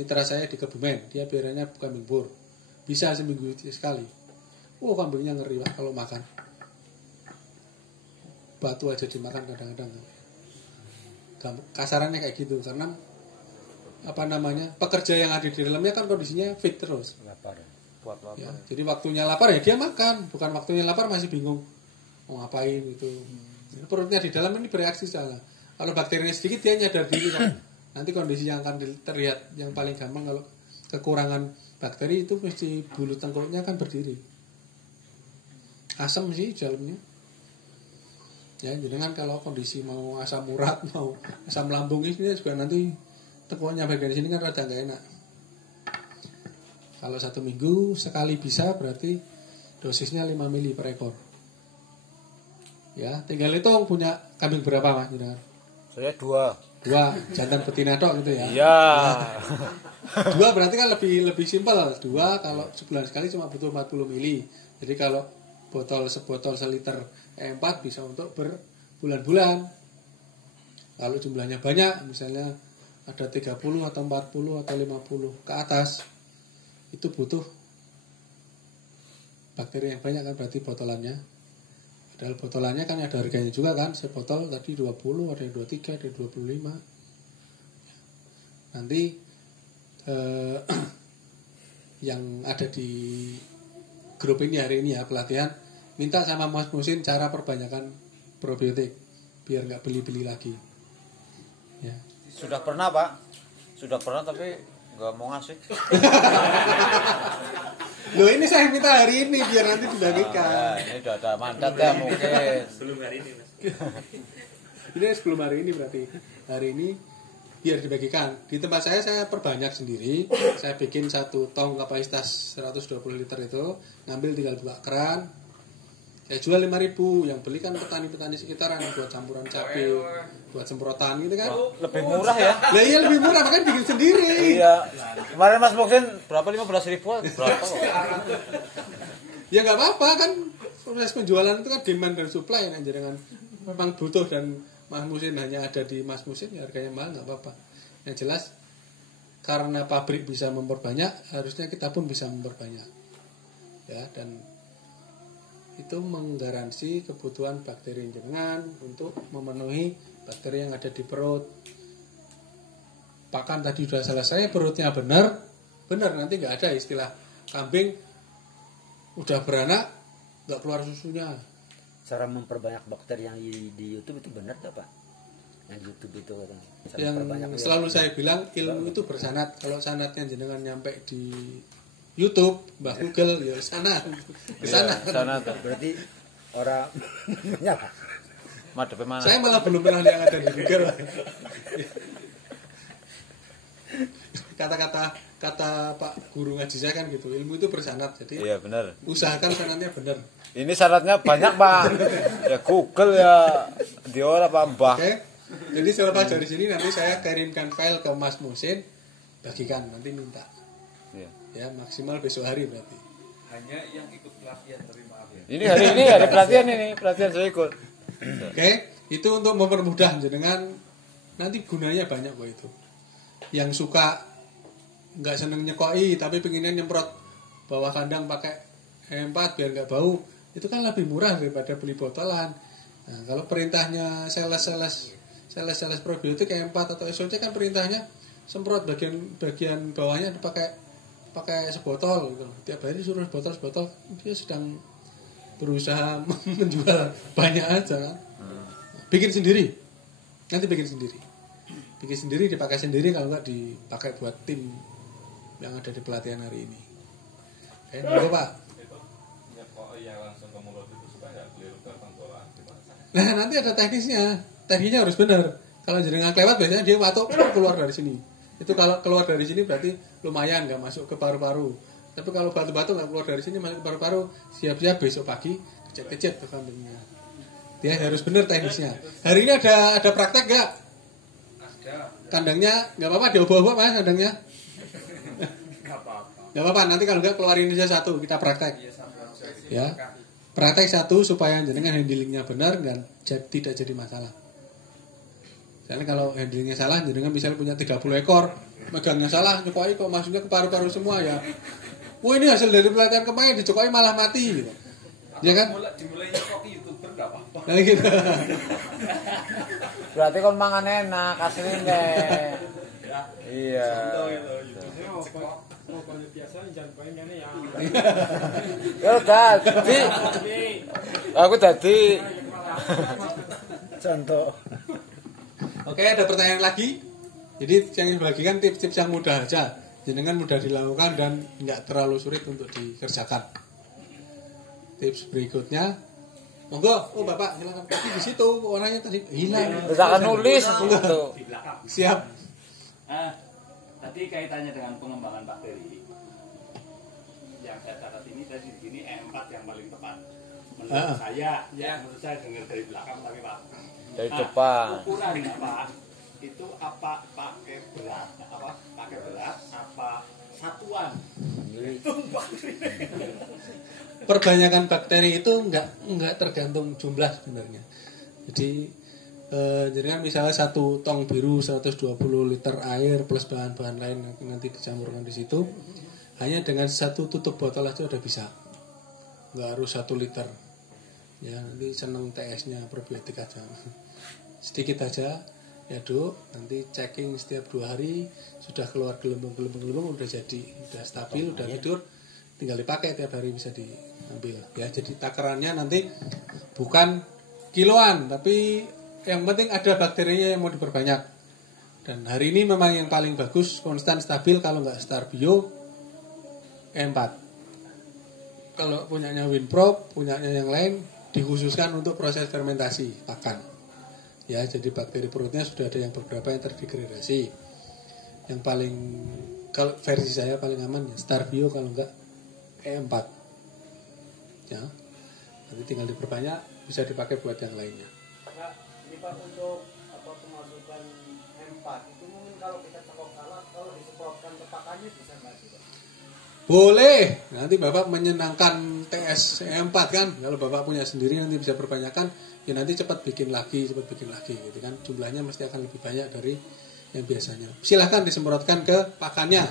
mitra saya di Kebumen, dia biaranya kambing bur. Bisa seminggu sekali. Kambingnya ngeri Pak kalau makan. Batu aja dimakan kadang-kadang. kasarannya kayak gitu karena apa namanya pekerja yang ada di dalamnya kan kondisinya fit terus. Lapar. Buat lapar. Ya, jadi waktunya lapar ya dia makan, bukan waktunya lapar masih bingung mau ngapain gitu. Perutnya di dalam ini bereaksi salah. Kalau bakterinya sedikit dia nyadar diri kok. Nanti kondisi yang akan terlihat yang paling gampang kalau kekurangan bakteri itu mesti bulu tengkuknya kan berdiri. Asam sih dalamnya. Ya, jadi kan kalau kondisi mau asam urat, mau asam lambung ini juga nanti tengkuknya bagian sini kan rada nggak enak. Kalau 1 minggu sekali bisa berarti dosisnya 5 mili per ekor. Ya, tinggal hitung punya kambing berapa Mas? Saya 2. 2 jantan betina tok gitu ya. Iya. 2 berarti kan lebih simpel. 2 kalau sebulan sekali cuma butuh 40 mili. Jadi kalau sebotol seliter E4 bisa untuk berbulan-bulan. Kalau jumlahnya banyak, misalnya ada 30 atau 40 atau 50 ke atas, itu butuh bakteri yang banyak kan berarti botolannya. Padahal botolannya kan ada harganya juga kan, sebotol tadi 20, ada yang 23, ada yang 25. Nanti yang ada di grup ini hari ini ya pelatihan, minta sama Mas Musin cara perbanyakan probiotik biar nggak beli-beli lagi. Ya. Sudah pernah Pak, sudah pernah tapi nggak mau ngasih. Loh ini saya minta hari ini biar nanti dibagikan. Ini udah ada mandat ya mungkin. Sebelum hari ini Mas. Ini sebelum hari ini berarti hari ini biar dibagikan. Di tempat saya perbanyak sendiri. Saya bikin 1 tong kapasitas 120 liter itu, ngambil tinggal buka keran. Saya jual 5.000, yang beli kan petani-petani sekitaran buat campuran cabai, buat semprotan gitu kan. Lebih murah ya. Lah iya lebih murah makanya bikin sendiri. Iya. Kemarin Mas Moksin berapa 15.000 berapa kok? Ya nggak apa-apa kan proses penjualan itu kan demand dan supply nah, jadi kan memang butuh dan Mas Musin hanya ada di Mas Musin ya harganya mahal nggak apa-apa. Yang jelas karena pabrik bisa memperbanyak harusnya kita pun bisa memperbanyak ya, dan itu menggaransi kebutuhan bakteri jenengan untuk memenuhi bakteri yang ada di perut. Pakan tadi sudah selesai, perutnya benar nanti nggak ada istilah kambing udah beranak nggak keluar susunya. Cara memperbanyak bakteri yang di YouTube itu benar gak Pak? Yang di YouTube itu katanya. Cara Yang memperbanyak selalu saya bilang ilmu itu bersanad. Kalau sanadnya jenengan nyampe di YouTube, Mbah Google ya sana ke sana. Iya, sana tuh. Berarti orang nyapa. Madep mana? Saya malah belum pernah lihat ada di Google. Kata Pak guru ngaji saya kan gitu, ilmu itu bersanad. Jadi Iya benar. usahakan sanadnya benar. Ini syaratnya banyak Pak. Ya Google ya Dior apa Mbah. Oke. Jadi selepas dari sini nanti saya kirimkan file ke Mas Musin, bagikan nanti minta. Iya. Ya maksimal besok hari berarti. Hanya yang ikut pelatihan tapi maaf ya. Ini hari ini ada pelatihan saya ikut. Oke, itu untuk mempermudah jenengan nanti gunanya banyak kok itu. Yang suka nggak seneng nyekoi tapi pengennya nyemprot bawah kandang pakai E4 biar nggak bau, itu kan lebih murah daripada beli botolan. Nah, kalau perintahnya sales probiotik E4 atau SOC kan perintahnya semprot bagian bawahnya pakai sebotol gitu. Tiap hari suruh sebotol, dia sedang berusaha menjual banyak aja kan. Bikin sendiri. Nanti bikin sendiri dipakai sendiri, kalau enggak dipakai buat tim yang ada di pelatihan hari ini. Oke, Pak. Itu nyekoi yang langsung ke mulut itu supaya nggak keliru ke tenggorokan gimana? Nah, nanti ada teknisnya. Teknisnya harus benar. Kalau jenengan kelewat biasanya dia watuk keluar dari sini. Itu kalau keluar dari sini berarti lumayan nggak masuk ke paru-paru. Tapi kalau batu-batu nggak keluar dari sini masuk ke paru-paru, siap-siap besok pagi kecet-kecet tuh kambingnya. Dia harus benar teknisnya. Hari ini ada praktek nggak? Ada. Kandangnya nggak apa-apa diobah-obah Mas kandangnya. Enggak apa-apa. Nggak apa-apa, nanti kalau nggak keluarin aja satu, kita praktek. Iya sampai Ya, praktek satu supaya jenengan handlingnya benar dan tidak jadi masalah. Soalnya kalau handlingnya salah, jenengan misalnya punya 30 ekor, megangnya salah, nyekoi kok masuknya ke paru-paru semua ya. Wah ini hasil dari pelatihan kemarin, dicekoi malah mati gitu. Ya kan? Dimulai nyekoki YouTuber nggak apa-apa. Nah gitu. Berarti kon mangan enak asline. Iya. Pokoknya biasa jangan pengen ya. Yo dadi. Aku dadi. Contoh. Oke, ada pertanyaan lagi. Jadi yang dibagikan tips-tips yang mudah aja, jenengan mudah dilakukan dan nggak terlalu sulit untuk dikerjakan. Tips berikutnya, monggo, oh bapak silakan. Tapi di situ orangnya tadi hilang. Terus akan nulis gitu. Di belakang. Siap. Tadi kaitannya dengan pengembangan bakteri. Yang saya catat ini tadi di sini E4 yang paling tepat. Menurut saya dengar dari belakang tapi Pak. Dari depan. Ukuran apa? Itu apa pakai berat? Pakai berat apa satuan? Itu bakteri. Perbanyakan bakteri itu nggak tergantung jumlah sebenarnya. Jadi jadi kan misalnya 1 tong biru 120 liter air plus bahan-bahan lain yang nanti dicampurkan di situ, hanya dengan 1 tutup botol aja udah bisa, nggak harus 1 liter. Ya nanti seneng TS-nya probiotik aja, sedikit aja ya dok. Nanti checking setiap 2 hari sudah keluar gelembung udah jadi, udah stabil, udah tidur, tinggal dipakai tiap hari bisa diambil. Ya jadi takarannya nanti bukan kiloan tapi yang penting ada bakterinya yang mau diperbanyak. Dan hari ini memang yang paling bagus konstan stabil kalau nggak Starbio E4. Kalau punyanya Winprop, punyanya yang lain dikhususkan untuk proses fermentasi pakan. Ya, jadi bakteri perutnya sudah ada yang beberapa yang terdegradasi. Yang paling kalau versi saya paling aman ya Starbio kalau nggak E4. Ya. Nanti tinggal diperbanyak, bisa dipakai buat yang lainnya. Ini Pak untuk pemasukan M4 itu mungkin kalau kita cekok salah, kalau disemprotkan ke pakannya bisa nggak sih Pak? Boleh, nanti Bapak menyenangkan TS E4 kan. Kalau Bapak punya sendiri nanti bisa perbanyakkan, ya nanti cepat bikin lagi gitu kan. Jumlahnya mesti akan lebih banyak dari yang biasanya. Silahkan disemprotkan ke pakannya.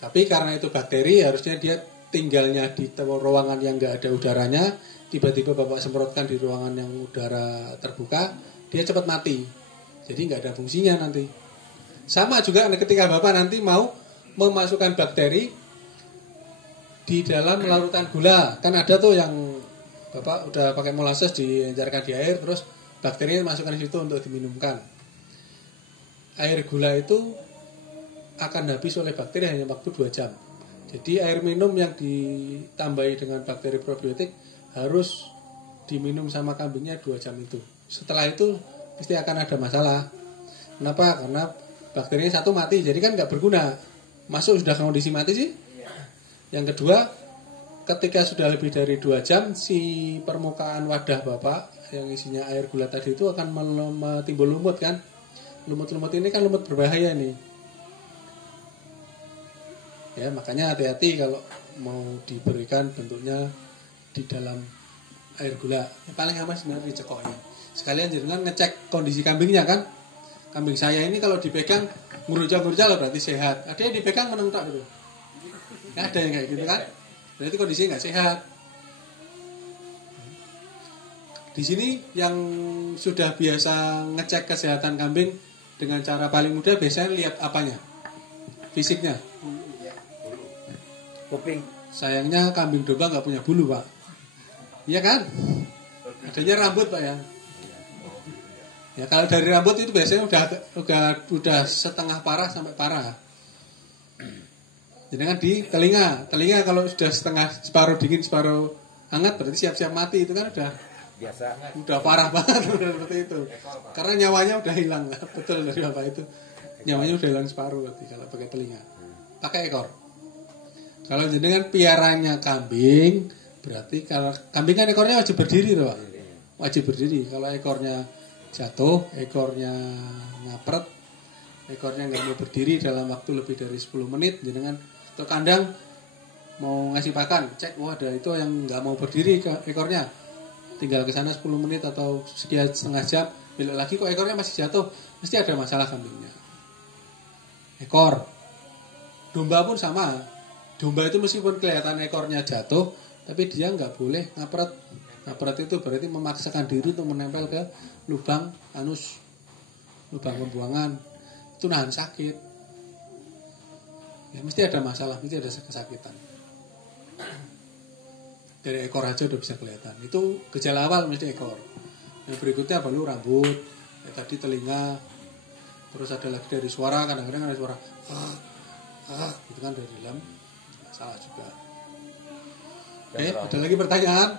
Tapi karena itu bakteri, harusnya dia tinggalnya di ruangan yang nggak ada udaranya. Tiba-tiba Bapak semprotkan di ruangan yang udara terbuka, dia cepat mati. Jadi nggak ada fungsinya nanti. Sama juga ketika Bapak nanti mau memasukkan bakteri di dalam larutan gula. Kan ada tuh yang Bapak udah pakai molasses dienjarkan di air, terus bakterinya masukkan di situ untuk diminumkan. Air gula itu akan habis oleh bakteri hanya waktu 2 jam. Jadi air minum yang ditambahi dengan bakteri probiotik harus diminum sama kambingnya 2 jam itu. Setelah itu pasti akan ada masalah. Kenapa? Karena bakterinya satu mati, jadi kan nggak berguna. Masuk sudah kondisi mati sih. Yang kedua, ketika sudah lebih dari 2 jam, si permukaan wadah Bapak yang isinya air gula tadi itu akan timbul lumut kan. Lumut-lumut ini kan lumut berbahaya nih. Ya, makanya hati-hati kalau mau diberikan bentuknya di dalam air gula. Yang paling aman sebenarnya dicekoknya. Sekalian jangan ngecek kondisi kambingnya kan. Kambing saya ini kalau dipegang ngurujal-ngurujal berarti sehat. Ada yang dipegang menentak gitu. Ya, ada yang kayak gitu kan. Berarti kondisinya nggak sehat. Di sini yang sudah biasa ngecek kesehatan kambing dengan cara paling mudah biasanya lihat apanya? Fisiknya. Kuping. Sayangnya kambing domba nggak punya bulu Pak. Iya kan? Adanya rambut Pak ya. Ya kalau dari rambut itu biasanya udah setengah parah sampai parah. Jadi kan di telinga kalau sudah setengah separuh dingin separuh hangat berarti siap-siap mati, itu kan udah parah banget seperti itu. Karena nyawanya udah hilang, betul dari Bapak itu. Nyawanya udah hilang separuh berarti kalau pakai telinga. Pakai ekor. Kalau jenengan piaranya kambing, berarti kalau kambing kan ekornya wajib berdiri loh Pak. Wajib berdiri. Kalau ekornya jatuh, ekornya ngapret, ekornya nggak mau berdiri dalam waktu lebih dari 10 menit, jenengan ke kandang mau ngasih pakan, cek wah ada itu yang nggak mau berdiri ke ekornya, tinggal ke sana 10 menit atau sekian setengah jam, balik lagi kok ekornya masih jatuh, mesti ada masalah kambingnya. Ekor domba pun sama. Domba itu meskipun kelihatan ekornya jatuh, tapi dia nggak boleh ngapret. Ngapret itu berarti memaksakan diri untuk menempel ke lubang anus. lubang pembuangan itu nahan sakit. Ya mesti ada masalah, mesti ada kesakitan. Dari ekor aja udah bisa kelihatan. Itu gejala awal mesti ekor. Yang berikutnya baru rambut, ya tadi telinga, terus ada lagi dari suara, kadang-kadang ada suara gitu kan dari dalam, salah juga. Oke, ada lagi pertanyaan?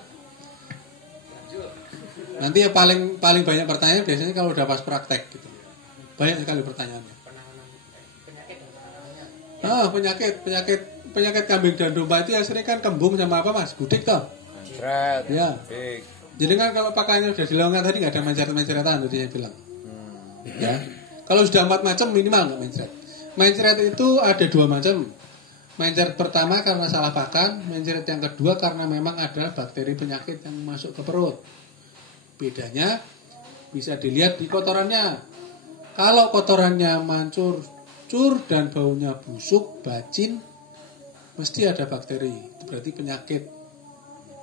Nanti yang paling banyak pertanyaan biasanya kalau udah pas praktek gitu. Banyak sekali pertanyaannya. Penyakit kambing dan domba itu sering kan kembung sama apa Mas? Gudik toh? Mencret. Ya. Jadi kan kalau pakannya udah dilakukan tadi nggak ada mencret-menceretan tadi saya bilang. Ya. Kalau sudah 4 macam minimal nggak mencret. Mencret itu ada 2 macam. Mencret pertama karena salah pakan, mencret yang kedua karena memang ada bakteri penyakit yang masuk ke perut. Bedanya bisa dilihat di kotorannya. Kalau kotorannya mancur, cur dan baunya busuk, bacin, mesti ada bakteri. Itu berarti penyakit.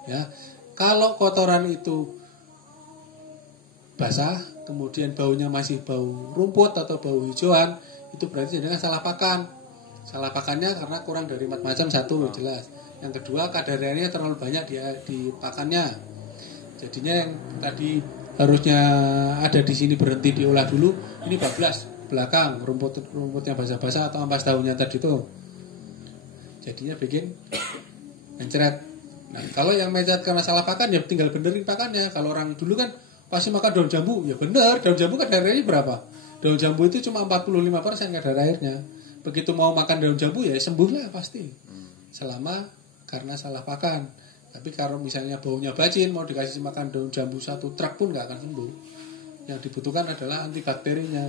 Ya. Kalau kotoran itu basah, kemudian baunya masih bau rumput atau bau hijauan, itu berarti dengan salah pakan. Salah pakannya karena kurang dari 4 macam, satu jelas. Yang kedua kadar airnya terlalu banyak di pakannya. Jadinya yang tadi harusnya ada di sini berhenti diolah dulu, ini bablas belakang rumputnya basah-basah atau ampas daunnya tadi itu. Jadinya bikin mencret. Nah, kalau yang mencret karena salah pakan ya tinggal benerin pakannya. Kalau orang dulu kan pasti makan daun jambu, ya bener, daun jambu kadar airnya berapa? Daun jambu itu cuma 45% kadar airnya. Begitu mau makan daun jambu ya sembuhlah pasti. Selama karena salah pakan. Tapi kalau misalnya baunya bacin, mau dikasih makan daun jambu 1 truk pun nggak akan sembuh. Yang dibutuhkan adalah antibakterinya,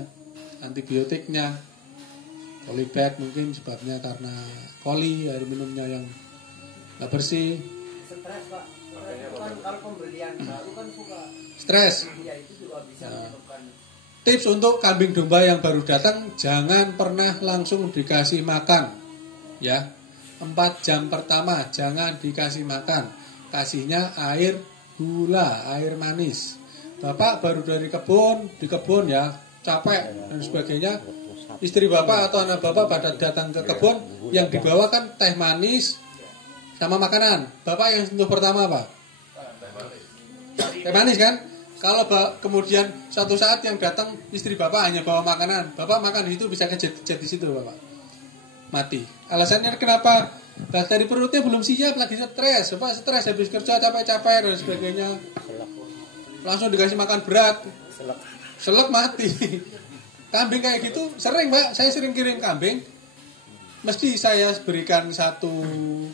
antibiotiknya. Polybag mungkin sebabnya karena coli, air minumnya yang nggak bersih. Stres Pak. Kan kalau pembelian baru kan suka Stres. ya itu juga bisa menyebabkan. Tips untuk kambing domba yang baru datang, jangan pernah langsung dikasih makan. Ya. 4 jam pertama jangan dikasih makan. Kasihnya air gula, air manis. Bapak baru dari di kebun ya, capek dan sebagainya. Istri bapak atau anak bapak pada datang ke kebun, yang dibawa kan teh manis sama makanan. Bapak yang sentuh pertama apa? Teh manis kan? Kalau kemudian suatu saat yang datang istri bapak hanya bawa makanan, bapak makan di situ bisa kejet di situ bapak. Mati. Alasannya kenapa? Bakteri perutnya belum siap, lagi stres. Bapak stres habis kerja capek-capek dan sebagainya. Langsung dikasih makan berat. Selek mati. Kambing kayak gitu sering Mbak, saya sering kirim kambing. Mesti saya berikan satu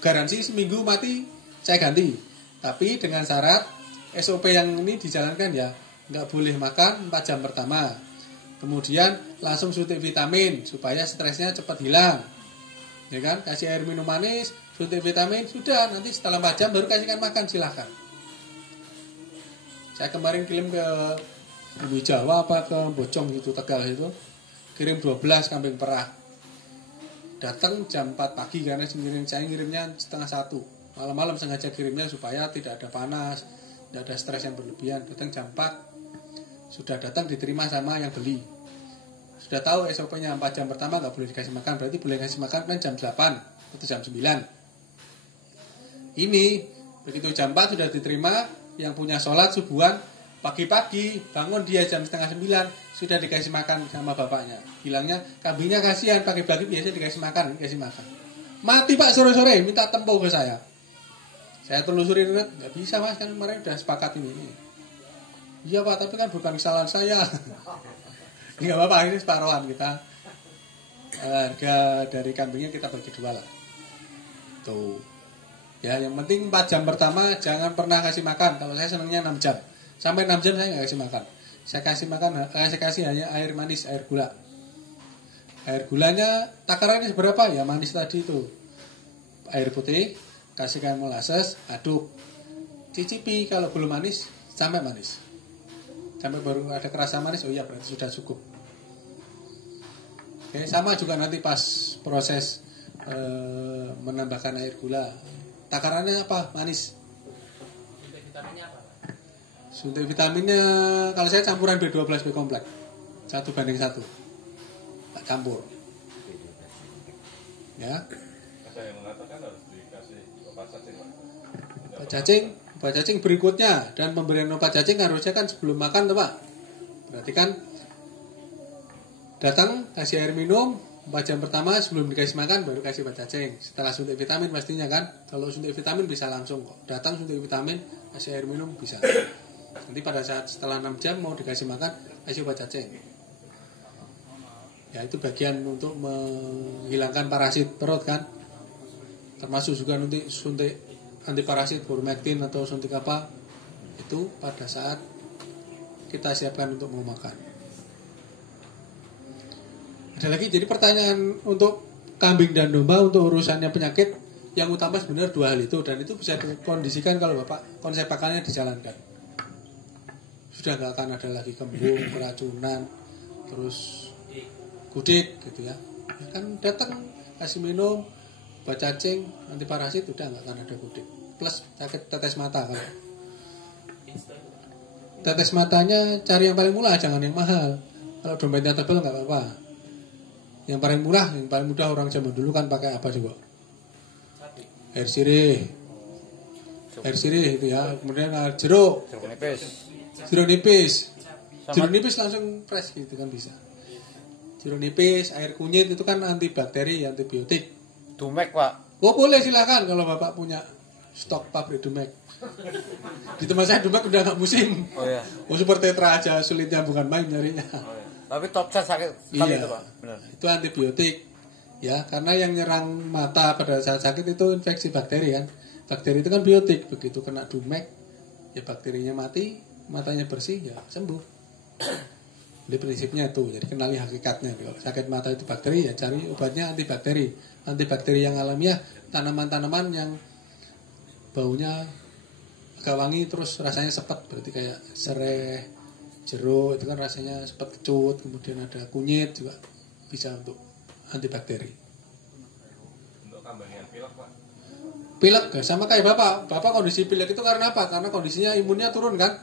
garansi seminggu mati saya ganti. Tapi dengan syarat SOP yang ini dijalankan ya, nggak boleh makan 4 jam pertama. Kemudian langsung suntik vitamin supaya stresnya cepat hilang. Ya kan, kasih air minum manis, suntik vitamin, sudah nanti setelah 4 jam baru kasihkan makan, silahkan. Saya kemarin kirim ke Bumi Jawa apa ke Bocong itu Tegal itu, kirim 12 kambing perah. Datang jam 4 pagi karena saya ngirimnya 12:30. Malam-malam sengaja kirimnya supaya tidak ada panas, tidak ada stres yang berlebihan. Datang jam 4, sudah datang diterima sama yang beli. Sudah tahu SOP-nya 4 jam pertama nggak boleh dikasih makan, berarti boleh kasih makan kan jam 8 atau jam 9. Ini begitu jam 4 sudah diterima, yang punya sholat subuhan pagi-pagi bangun dia jam 8:30 sudah dikasih makan sama bapaknya. Bilangnya kambingnya kasihan pagi-pagi biasa dikasih makan. Mati Pak sore-sore minta tempo ke saya. Saya telusuri nggak bisa Mas, kan kemarin udah sepakat ini. Iya Pak, tapi kan bukan kesalahan saya. Nggak apa-apa, ini separuhan kita. Harga dari kambingnya kita bagi 2 lah. Tuh. Ya, yang penting 4 jam pertama jangan pernah kasih makan. Kalau saya senangnya 6 jam. Sampai 6 jam saya nggak kasih makan. Saya kasih hanya air manis, air gula. Air gulanya takarannya seberapa? Ya manis tadi itu. Air putih, kasihkan molasses, aduk. Cicipi kalau belum manis, sampai manis. Sampai baru ada kerasa manis, oh iya berarti sudah cukup. Oke, sama juga nanti pas proses menambahkan air gula. Takarannya apa? Manis. Suntik vitaminnya apa? Suntik vitaminnya kalau saya campuran B12 B kompleks. 1:1. Tak campur. Ya. Ada yang mengatakan harus dikasih obat cacing, Pak. Obat cacing berikutnya, dan pemberian obat cacing harusnya kan sebelum makan tuh Pak. Berarti kan datang kasih air minum 4 jam pertama sebelum dikasih makan baru kasih obat cacing. Setelah suntik vitamin pastinya kan. Kalau suntik vitamin bisa langsung kok. Datang suntik vitamin, kasih air minum bisa. Nanti pada saat setelah 6 jam mau dikasih makan, kasih obat cacing. Ya itu bagian untuk menghilangkan parasit perut kan. Termasuk juga nanti suntik antiparasit, Ivermectin atau suntik apa. Itu pada saat kita siapkan untuk mau makan. Ada lagi, jadi pertanyaan untuk kambing dan domba untuk urusannya penyakit yang utama sebenarnya 2 hal itu, dan itu bisa dikondisikan kalau Bapak konsep pakannya dijalankan. Sudah nggak akan ada lagi kembung, keracunan, terus gudik gitu ya. Ya kan datang kasih minum obat cacing, antiparasit, udah nggak akan ada gudik. Plus sakit tetes mata kalau. Tetes matanya cari yang paling murah, jangan yang mahal. Kalau dompetnya tebal nggak apa-apa. Yang paling murah, yang paling mudah orang zaman dulu kan pakai apa coba? Air sirih. Air sirih itu ya. Kemudian jeruk. Jeruk nipis. Jeruk nipis langsung fresh gitu kan bisa. Jeruk nipis, air kunyit itu kan antibakteri, antibiotik. Dumek, Pak. Oh boleh silakan kalau Bapak punya stok pabrik Dumek. Di tempat saya Dumek udah nggak musim. Oh iya. Oh super tetra aja sulitnya bukan main nyarinya. Oh, iya. Tapi top set sakit sekali Iya, itu, Pak. Benar. itu antibiotik ya, karena yang nyerang mata pada saat sakit itu infeksi bakteri kan. Bakteri itu kan biotik, begitu kena Dumek ya bakterinya mati, matanya bersih ya sembuh. Jadi prinsipnya itu, jadi kenali hakikatnya. Kalau sakit mata itu bakteri ya cari obatnya antibakteri. Antibakteri yang alamiah, tanaman-tanaman yang baunya agak wangi terus rasanya sepet, berarti kayak serai, jeruk itu kan rasanya sepet kecut, kemudian ada kunyit juga bisa untuk antibakteri. Untuk kambing yang pilek, Pak. Pilek sama kayak bapak kondisi pilek itu karena apa? Karena kondisinya imunnya turun kan.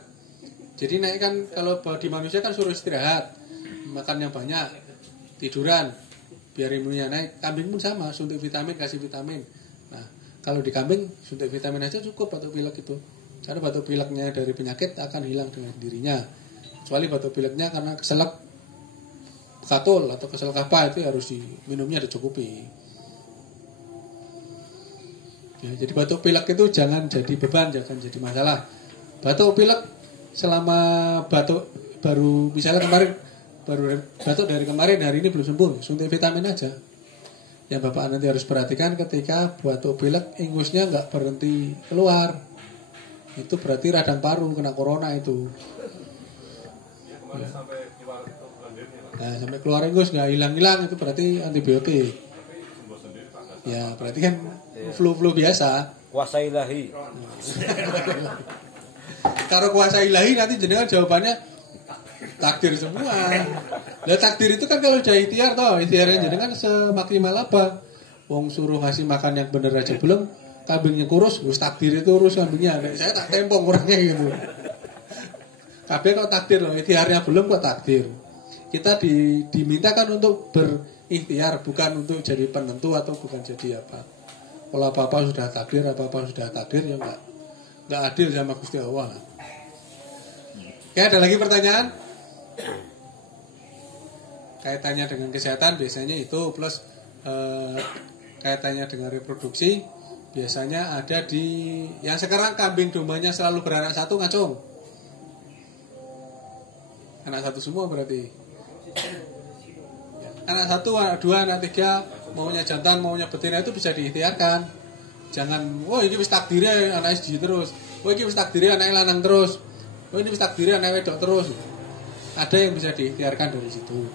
Jadi naik kan, kalau di manusia kan suruh istirahat, makan yang banyak, tiduran biar imunnya naik. Kambing pun sama, suntik vitamin, kasih vitamin. Nah kalau di kambing suntik vitamin aja cukup batuk pilek itu, karena batuk pileknya dari penyakit akan hilang dengan sendirinya. Kecuali batuk pileknya karena keselak katul atau keselak apa, itu harus minumnya dicukupi. Ya, jadi batuk pilek itu jangan jadi beban, jangan jadi masalah. Batuk pilek selama batuk baru misalnya kemarin baru batuk dari kemarin, hari ini belum sembuh, suntik vitamin aja. Yang Bapak nanti harus perhatikan ketika batuk pilek ingusnya nggak berhenti keluar, itu berarti radang paru kena corona itu. Ya. Sampai keluar itu lendirnya, Pak. Nah, sampai keluar ingus nggak hilang-hilang itu berarti antibiotik. Tapi sembuh sendiri, Pak. Ya berarti kan flu flu-biasa. Kuasa ilahi. Kalau kuasa ilahi nanti jenengan jawabannya takdir semua. Lah takdir itu kan kalau udah ikhtiar toh, ikhtiarnya jenengan semaksimal apa. Wong suruh ngasih makan yang bener aja belum, kambingnya kurus, terus takdir itu urus kambingnya. Nah, saya tak tempong orangnya gitu. Kabeh kok takdir loh, ikhtiarnya belum kok takdir. Kita dimintakan untuk berikhtiar, bukan untuk jadi penentu atau bukan jadi apa. Kalau apa-apa sudah takdir, apa-apa sudah takdir ya enggak adil sama Gusti Allah. Oke, ada lagi pertanyaan? Kaitannya dengan kesehatan biasanya itu, plus kaitannya dengan reproduksi biasanya ada di yang sekarang kambing dombanya selalu beranak satu ngacung. Anak satu semua berarti. Anak satu, anak dua, anak tiga, maunya jantan, maunya betina itu bisa diikhtiarkan. Jangan, oh ini wis takdirnya anak SD terus. Oh ini wis takdirnya anak lanang terus. Oh ini wis takdirnya anak wedok terus. Ada yang bisa diikhtiarkan dari situ.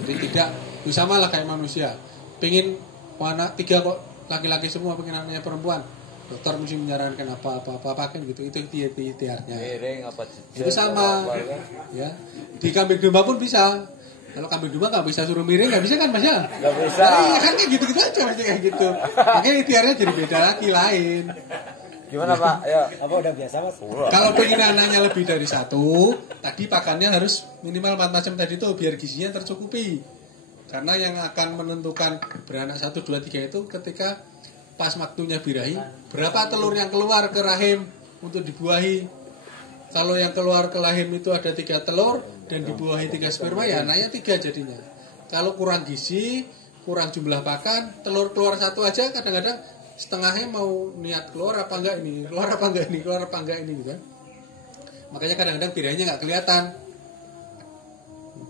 Jadi tidak sama lah kayak manusia. Pengen anak tiga kok laki-laki semua, pengen anaknya perempuan. Dokter mesti menyarankan apa kan gitu. Itu ikhtiarnya. Itu sama. Ya. Di kambing domba pun bisa. Kalau kambing domba nggak bisa suruh miring, nggak bisa kan Mas ya? Nggak bisa. Nah, iya kan kayak gitu-gitu aja, masih kayak gitu. Makanya ikhtiarnya jadi beda lagi lain. Gimana Pak? Ya. Apa udah biasa Mas? Kalau pengen anaknya lebih dari satu, tadi pakannya harus minimal 4 macam tadi tuh biar gizinya tercukupi. Karena yang akan menentukan beranak 1, 2, 3 itu ketika pas waktunya birahi, berapa telur yang keluar ke rahim untuk dibuahi. Kalau yang keluar ke rahim itu ada 3 telur dan dibuahi 3 sperma, ya anaknya 3 jadinya. Kalau kurang gizi, kurang jumlah pakan, telur keluar 1 aja kadang-kadang setengahnya mau niat keluar apa enggak ini, keluar apa enggak ini, keluar apa enggak ini gitu kan. Makanya kadang-kadang birahinya nggak kelihatan.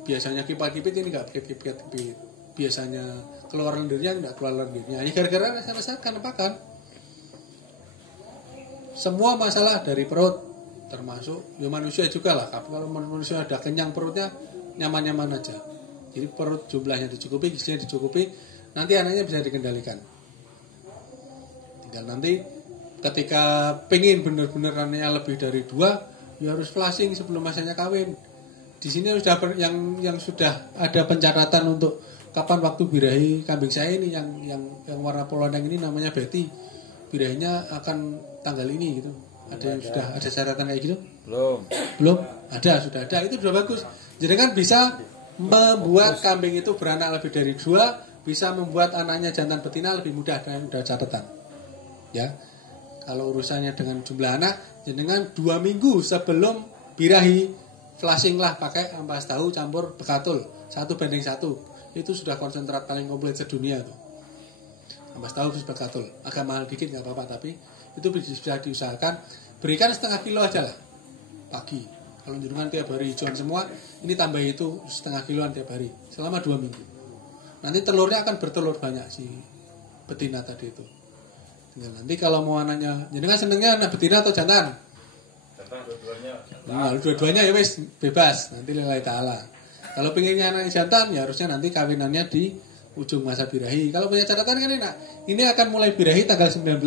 Biasanya kipit-kipit ini nggak kipit-kipit. Biasanya keluar lendirnya nggak keluar lendirnya. Ini gara-gara rasa-rasa karena pakan. Semua masalah dari perut, termasuk ya manusia juga lah. Kalau manusia ada kenyang perutnya, nyaman-nyaman aja. Jadi perut jumlahnya dicukupi, gizinya dicukupi, nanti anaknya bisa dikendalikan. Tinggal nanti ketika pengen benar-benar anaknya lebih dari 2, ya harus flashing sebelum masanya kawin. Di sini sudah yang sudah ada pencatatan untuk kapan waktu birahi kambing saya ini yang warna polondeng ini namanya Betty. Birahinya akan tanggal ini gitu. Ada yang sudah ada catatan kayak gitu? Belum. Ada, sudah ada. Itu sudah bagus. Jadi kan bisa membuat kambing itu beranak lebih dari 2, bisa membuat anaknya jantan betina lebih mudah dengan udah catatan. Ya. Kalau urusannya dengan jumlah anak, dengan 2 minggu sebelum birahi, flashing lah pakai ampas tahu campur bekatul 1:1. Itu sudah konsentrat paling komplit sedunia tuh. Ampas tahu terus bekatul. Agak mahal dikit nggak apa-apa, tapi itu bisa diusahakan. Berikan setengah kilo aja lah pagi. Kalau jenengan tiap hari hijauan semua, ini tambah itu setengah kiloan tiap hari selama 2 minggu. Nanti telurnya akan bertelur banyak si betina tadi itu. Tinggal nanti kalau mau anaknya, jenengan senengnya anak betina atau jantan? Nah, dua-duanya ya wis bebas, nanti lillahi ta'ala. Kalau pengennya anak jantan, ya harusnya nanti kawinannya di ujung masa birahi. Kalau punya catatan kan enak. Ini akan mulai birahi tanggal 19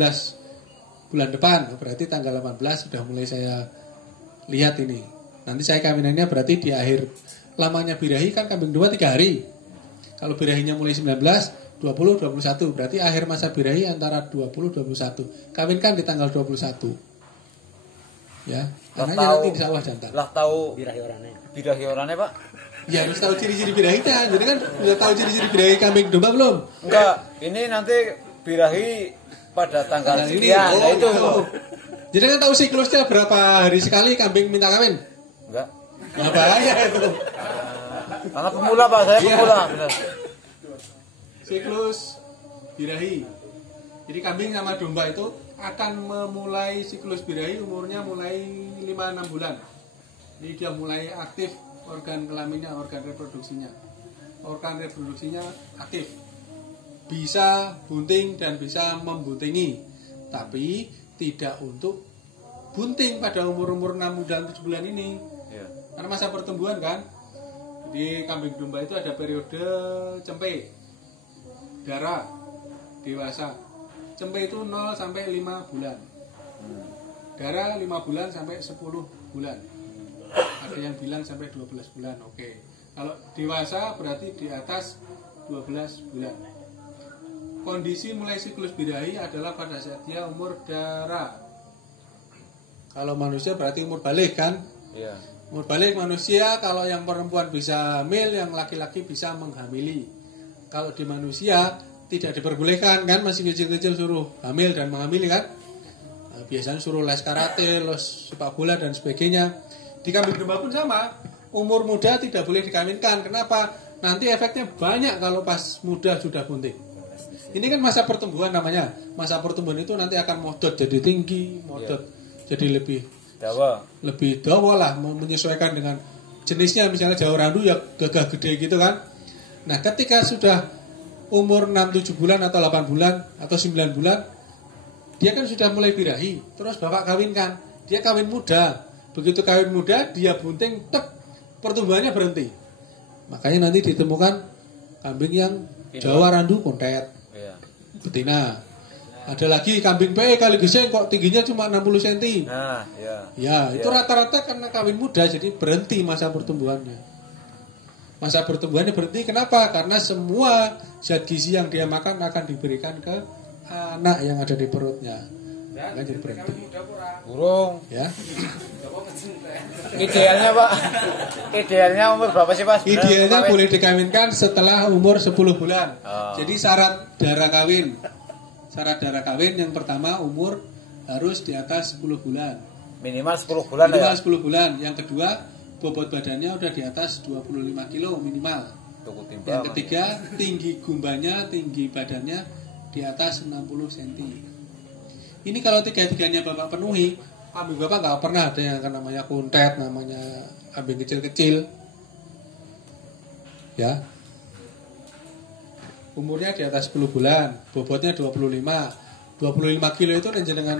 bulan depan, berarti tanggal 18 sudah mulai saya lihat ini. Nanti saya kawinannya berarti di akhir lamanya birahi kan kambing 2-3 hari. Kalau birahinya mulai 19, 20, 21, berarti akhir masa birahi antara 20, 21. Kawinkan di tanggal 21. Ya, anaknya nanti di sawah jantan. Lah tahu Birahi orangnya. birahi orangnya Pak? Ya harus tahu ciri-ciri birahinya. Jadi kan sudah tahu ciri-ciri birahi kambing domba belum? Enggak, ini nanti birahi pada tanggal Ini. sekian. Nah, itu. Jadi kan tahu siklusnya berapa hari sekali kambing minta kawin? Enggak. Nah, bahaya itu. Karena pemula Pak, saya Iya. pemula. Benar. Siklus birahi. Jadi kambing sama domba itu akan memulai siklus birahi umurnya mulai 5-6 bulan. Jadi dia mulai aktif organ kelaminnya, organ reproduksinya. Organ reproduksinya aktif. Bisa bunting dan bisa membuntingi. Tapi tidak untuk bunting pada umur-umur 6 bulan 7 bulan ini. Iya. Karena masa pertumbuhan kan. Di kambing domba itu ada periode cempe, darah, dewasa. Cempe itu 0 sampai 5 bulan. Darah 5 bulan sampai 10 bulan. Ada yang bilang sampai 12 bulan. Oke. Kalau dewasa berarti di atas 12 bulan. Kondisi mulai siklus birahi adalah pada saat dia umur darah. Kalau manusia berarti umur balik kan? Iya. Umur balik manusia, kalau yang perempuan bisa hamil, yang laki-laki bisa menghamili. Kalau di manusia tidak diperbolehkan kan, masih kecil-kecil suruh hamil dan menghamili kan. Nah, biasanya suruh les karate, les sepak bola dan sebagainya. Di kambing domba pun sama. Umur muda tidak boleh dikawinkan. Kenapa? Nanti efeknya banyak kalau pas muda sudah bunting. Ini kan masa pertumbuhan namanya. Masa pertumbuhan itu nanti akan modot jadi tinggi, modot jadi lebih dawa lah, menyesuaikan dengan jenisnya. Misalnya Jawa Randu ya gagah gede gitu kan. Nah, ketika sudah umur 6-7 bulan atau 8 bulan atau 9 bulan, dia kan sudah mulai birahi. Terus bapak kawinkan, dia kawin muda. Begitu kawin muda, dia bunting, pertumbuhannya berhenti. Makanya nanti ditemukan kambing yang Jawa Randu kontet, betina. Ada lagi kambing PE kali geseng kok tingginya cuma 60 cm. Nah, Ya, itu rata-rata karena kawin muda jadi berhenti masa pertumbuhannya. Masa pertumbuhannya berhenti kenapa? Karena semua zat gizi yang dia makan akan diberikan ke anak yang ada di perutnya. kan jadi berhenti. Burung. Ya. Idealnya Pak. Idealnya umur berapa sih Pak? Sebenarnya Idealnya kawin? boleh dikawinkan setelah umur 10 bulan. Oh. Jadi syarat darah kawin. Syarat darah kawin yang pertama umur harus di atas 10 bulan. Minimal 10 bulan Minimal ya. 10 bulan. Yang kedua, bobot badannya udah di atas 25 kilo minimal. Tunggu Yang timbang. ketiga, tinggi gumbanya, tinggi badannya di atas 60 cm. Ini kalau tiga-tiganya Bapak penuhi, kambing Bapak nggak pernah ada yang namanya kuntet, namanya kambing kecil-kecil. Ya. Umurnya di atas 10 bulan, bobotnya 25 kilo itu dengan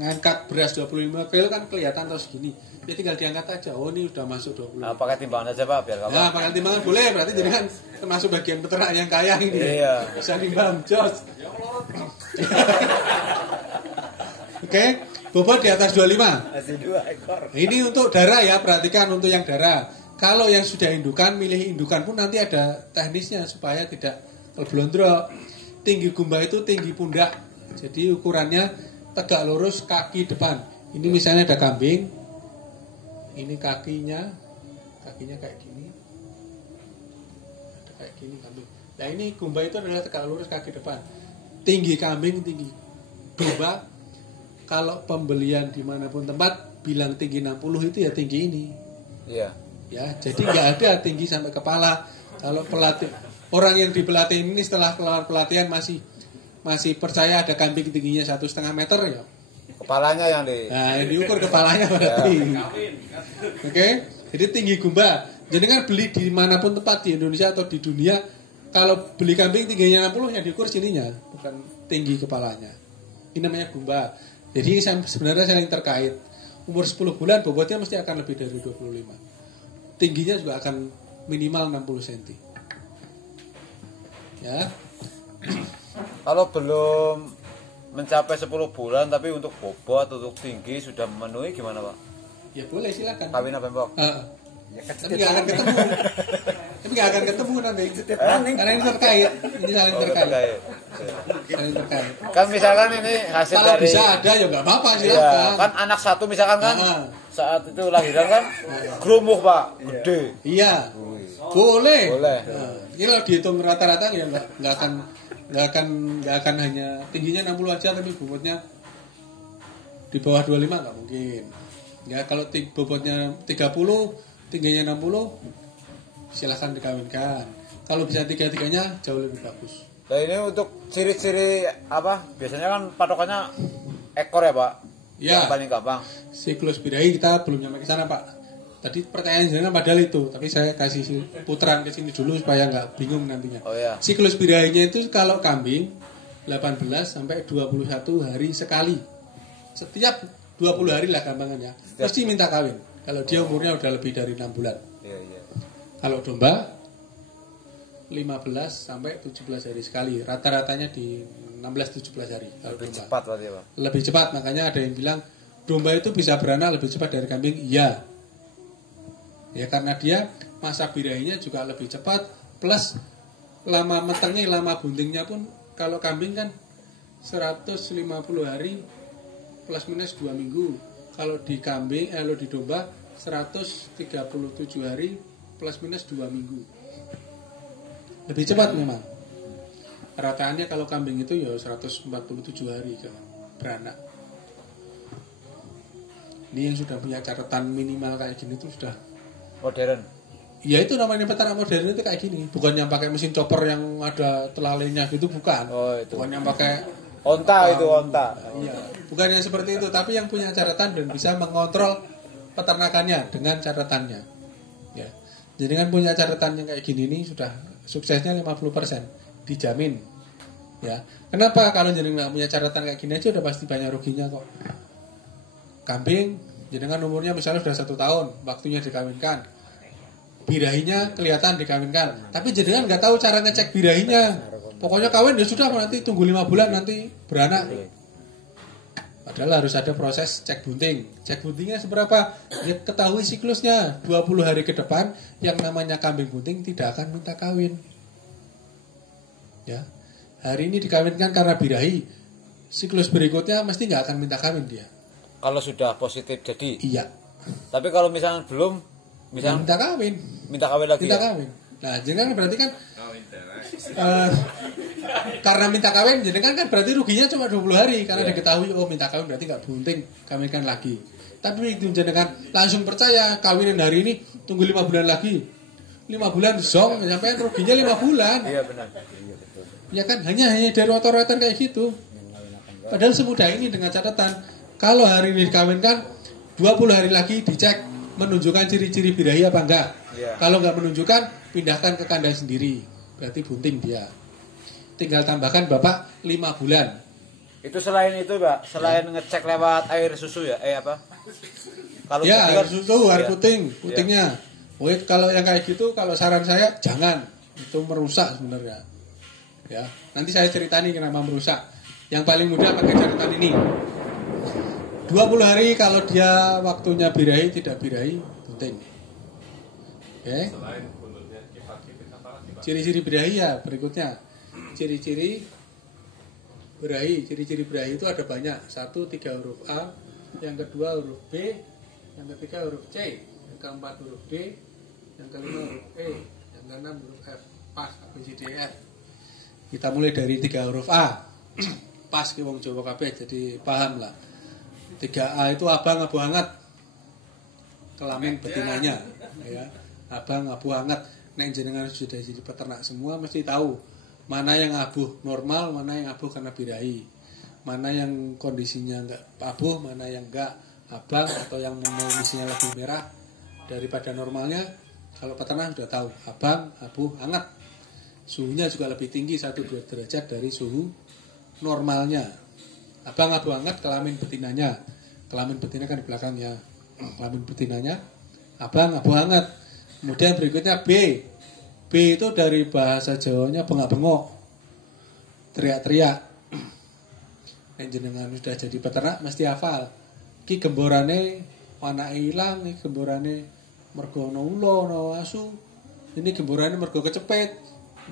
ngangkat beras 25 kilo kan kelihatan terus gini. Ya tinggal diangkat aja. Oh ini udah masuk 20. Nah, pakai timbangan aja Pak biar gampang. Nah, pakai timbangan boleh, berarti jadi kan termasuk bagian peternak yang kaya ini. Iya. Bisa timbang, jos. Oke, bobot di atas 25. Masih 2 ekor. Ini untuk darah ya, perhatikan untuk yang darah. Kalau yang sudah indukan, milih indukan pun nanti ada teknisnya supaya tidak terblondrok. Tinggi gumba itu tinggi pundak. Jadi ukurannya tegak lurus kaki depan. Ini misalnya ada kambing. Ini kakinya kayak gini. Ada kayak gini kambing. Nah ini gumba itu adalah tegak lurus kaki depan. Tinggi kambing, tinggi domba. Kalau pembelian dimanapun tempat bilang tinggi 60 itu ya tinggi ini. Iya. Ya, jadi nggak ada tinggi sampai kepala. Kalau pelatih orang yang dipelatih ini setelah keluar pelatihan masih percaya ada kambing tingginya 1,5 meter ya. Kepalanya yang di. Nah, yang diukur kepalanya berarti. Oke, jadi tinggi gumba. Jadi kan beli dimanapun tempat di Indonesia atau di dunia, kalau beli kambing tingginya 60 yang diukur sininya, bukan tinggi kepalanya. Ini namanya gumba. Jadi sebenarnya saling terkait. Umur 10 bulan bobotnya mesti akan lebih dari 25. Tingginya juga akan minimal 60 cm. Ya. Kalau belum mencapai 10 bulan tapi untuk bobot, untuk tinggi sudah memenuhi gimana Pak? Ya boleh silakan. Kawin apa Pak? Tapi nggak akan ketemu. Tapi nggak akan ketemu nanti. Karena ini terkait. Ini saling terkait. Saling terkait. Kan misalkan ini hasil Kalau dari. bisa ada ya nggak apa-apa Iya, silakan. kan anak satu misalkan kan saat itu lahiran kan gerumuh Pak, gede. Iya. Boleh. Boleh. Nah, ini kalau dihitung rata-rata ya nggak akan hanya tingginya 60 aja tapi bobotnya di bawah 25 nggak mungkin. Ya kalau bobotnya 30 tingginya 60 silahkan dikawinkan. Kalau bisa tiga-tiganya jauh lebih bagus. Nah ini untuk ciri-ciri apa? Biasanya kan patokannya ekor ya Pak? Ya. Yang paling gampang. Siklus birahi kita belum nyampe ke sana Pak. Tadi pertanyaan sebenarnya padahal itu, tapi saya kasih putaran ke sini dulu supaya nggak bingung nantinya. Oh ya. Siklus birahinya itu kalau kambing 18 sampai 21 hari sekali. Setiap 20 hari lah gampangannya. Pasti minta kawin. Kalau dia umurnya udah lebih dari 6 bulan. Iya, iya. Kalau domba 15 sampai 17 hari sekali. Rata-ratanya di 16-17 hari. Kalau Lebih domba. cepat berarti ya Pak? Lebih cepat, makanya ada yang bilang domba itu bisa beranak lebih cepat dari kambing. Iya. Ya karena dia masa birahinya juga lebih cepat, plus lama metengnya, lama buntingnya pun kalau kambing kan 150 hari plus minus 2 minggu. Kalau di kambing, kalau di domba 137 hari plus minus 2 minggu. Lebih cepat memang. Rataannya kalau kambing itu ya 147 hari beranak. Ini yang sudah punya catatan minimal kayak gini itu sudah Modern. ya itu namanya peternak modern itu kayak gini. Bukan yang pakai mesin chopper yang ada telalainya gitu, bukan. Oh, itu. Bukan yang pakai Onta itu onta. Iya, bukan yang seperti itu, tapi yang punya catatan dan bisa mengontrol peternakannya dengan catatannya. Ya. Jadi kan punya catatan yang kayak gini nih sudah suksesnya 50%, dijamin. Ya. Kenapa? Kalau jadi nggak punya catatan kayak gini aja udah pasti banyak ruginya kok. Kambing, jenengan umurnya misalnya sudah 1 tahun, waktunya dikawinkan. Birahinya kelihatan dikawinkan, tapi jenengan nggak tahu cara ngecek birahinya. Pokoknya kawin ya sudah, nanti tunggu 5 bulan nanti beranak. Padahal harus ada proses cek bunting. Cek buntingnya seberapa? Ya ketahui siklusnya. 20 hari ke depan yang namanya kambing bunting tidak akan minta kawin. Ya. Hari ini dikawinkan karena birahi. siklus berikutnya mesti nggak akan minta kawin dia. Kalau sudah positif jadi. Iya. Tapi kalau misalnya belum, misalnya Minta kawin. minta kawin lagi Minta ya? kawin. Nah, jenengan berarti kan karena minta kawin, jenengan kan berarti ruginya cuma 20 hari karena diketahui oh minta kawin berarti nggak bunting, kawinkan lagi. Tapi itu jenengan langsung percaya kawinin hari ini, tunggu 5 bulan lagi. 5 bulan zong, sampai ruginya 5 bulan. Iya benar. Iya betul. Ya kan hanya dari otor-otor kayak gitu. Padahal semudah ini dengan catatan kalau hari ini dikawinkan 20 hari lagi dicek menunjukkan ciri-ciri birahi apa enggak. Iya. Kalau enggak menunjukkan pindahkan ke kandang sendiri. Berarti bunting dia. Tinggal tambahkan Bapak 5 bulan. Itu selain itu, Pak, selain ngecek lewat air susu ya, apa? Kalau Ya, putih air susu, air ya. putingnya. Oh, kalau yang kayak gitu kalau saran saya jangan. Itu merusak sebenarnya. Ya, nanti saya ceritani kenapa merusak. Yang paling mudah pakai catatan ini. 20 hari kalau dia waktunya birahi tidak birahi, bunting. Oke. Selain buntutnya kipit-kipit apa lagi Pak? Ciri-ciri birahi ya berikutnya. Ciri-ciri birahi itu ada banyak. 1, 3 huruf A, yang kedua huruf B, yang ketiga huruf C, yang keempat huruf D, yang kelima huruf E, yang keenam huruf F. Pas A B C D E F. Kita mulai dari 3 huruf A. Pas ki wong Jawa kabeh jadi paham lah. 3A itu abang abu hangat. Kelamin betinanya ya. Abang abu hangat. Nek jenengan sudah jadi peternak semua mesti tahu mana yang abuh normal, mana yang abuh karena birahi. Mana yang kondisinya enggak abuh, mana yang enggak abang atau yang kondisinya lebih merah daripada normalnya. Kalau peternak sudah tahu abang, abuh, hangat. Suhunya juga lebih tinggi 1-2 derajat dari suhu normalnya. Abang abu hangat kelamin betinanya. Kelamin betina kan di belakangnya. Kelamin betinanya abang abu hangat. Kemudian berikutnya B. B itu dari bahasa Jawanya bengak-bengok. Teriak-teriak. Nek jenengan sudah jadi peternak mesti hafal. Ki gemborane anake ilang, iki gemborane mergo ana ula, ana asu. Ini gemborane mergo kecepet.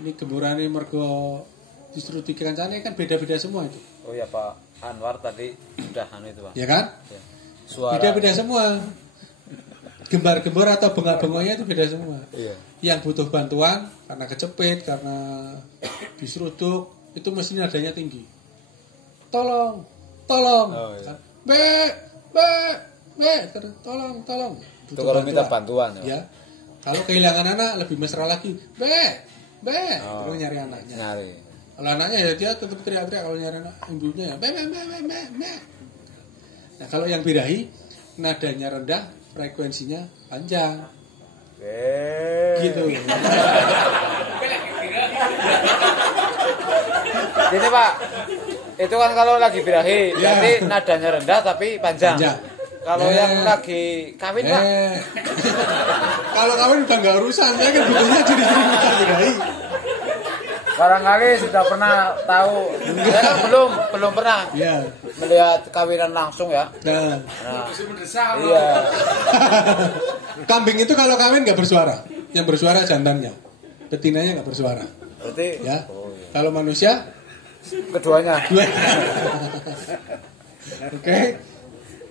Ini gemborane mergo justru tiga kancane kan beda-beda semua itu. Oh ya Pak Anwar tadi sudah itu Pak. Ya kan? Ya. Suara. Beda-beda semua. Gembar-gembor atau bengak-bengoknya itu beda semua. Iya. Yang butuh bantuan karena kecepet, karena diseruduk, itu mestinya nadanya tinggi. Tolong, tolong. Oh, iya. Tolong, tolong. Itu kalau minta bantuan ya. Ya. Kalau kehilangan anak lebih mesra lagi. Terus nyari anaknya. Nyari. Kalau anaknya ya dia tetap teriak-teriak, kalau nyari anak ibunya ya be. Nah, kalau yang birahi nadanya rendah, frekuensinya panjang. Gitu. Jadi Pak, itu kan kalau lagi birahi, Ya. berarti nadanya rendah tapi panjang. Kalau yang lagi kawin Pak, Kalau kawin udah nggak urusan, saya kan butuhnya ciri-ciri muka birahi. barangkali sudah pernah tahu. Saya kan belum pernah Iya. melihat kawinan langsung ya. Nah, Nah, iya. kambing itu kalau kawin nggak bersuara, yang bersuara jantannya, betinanya nggak bersuara. Berarti Ya. Kalau manusia keduanya. dua. Oke.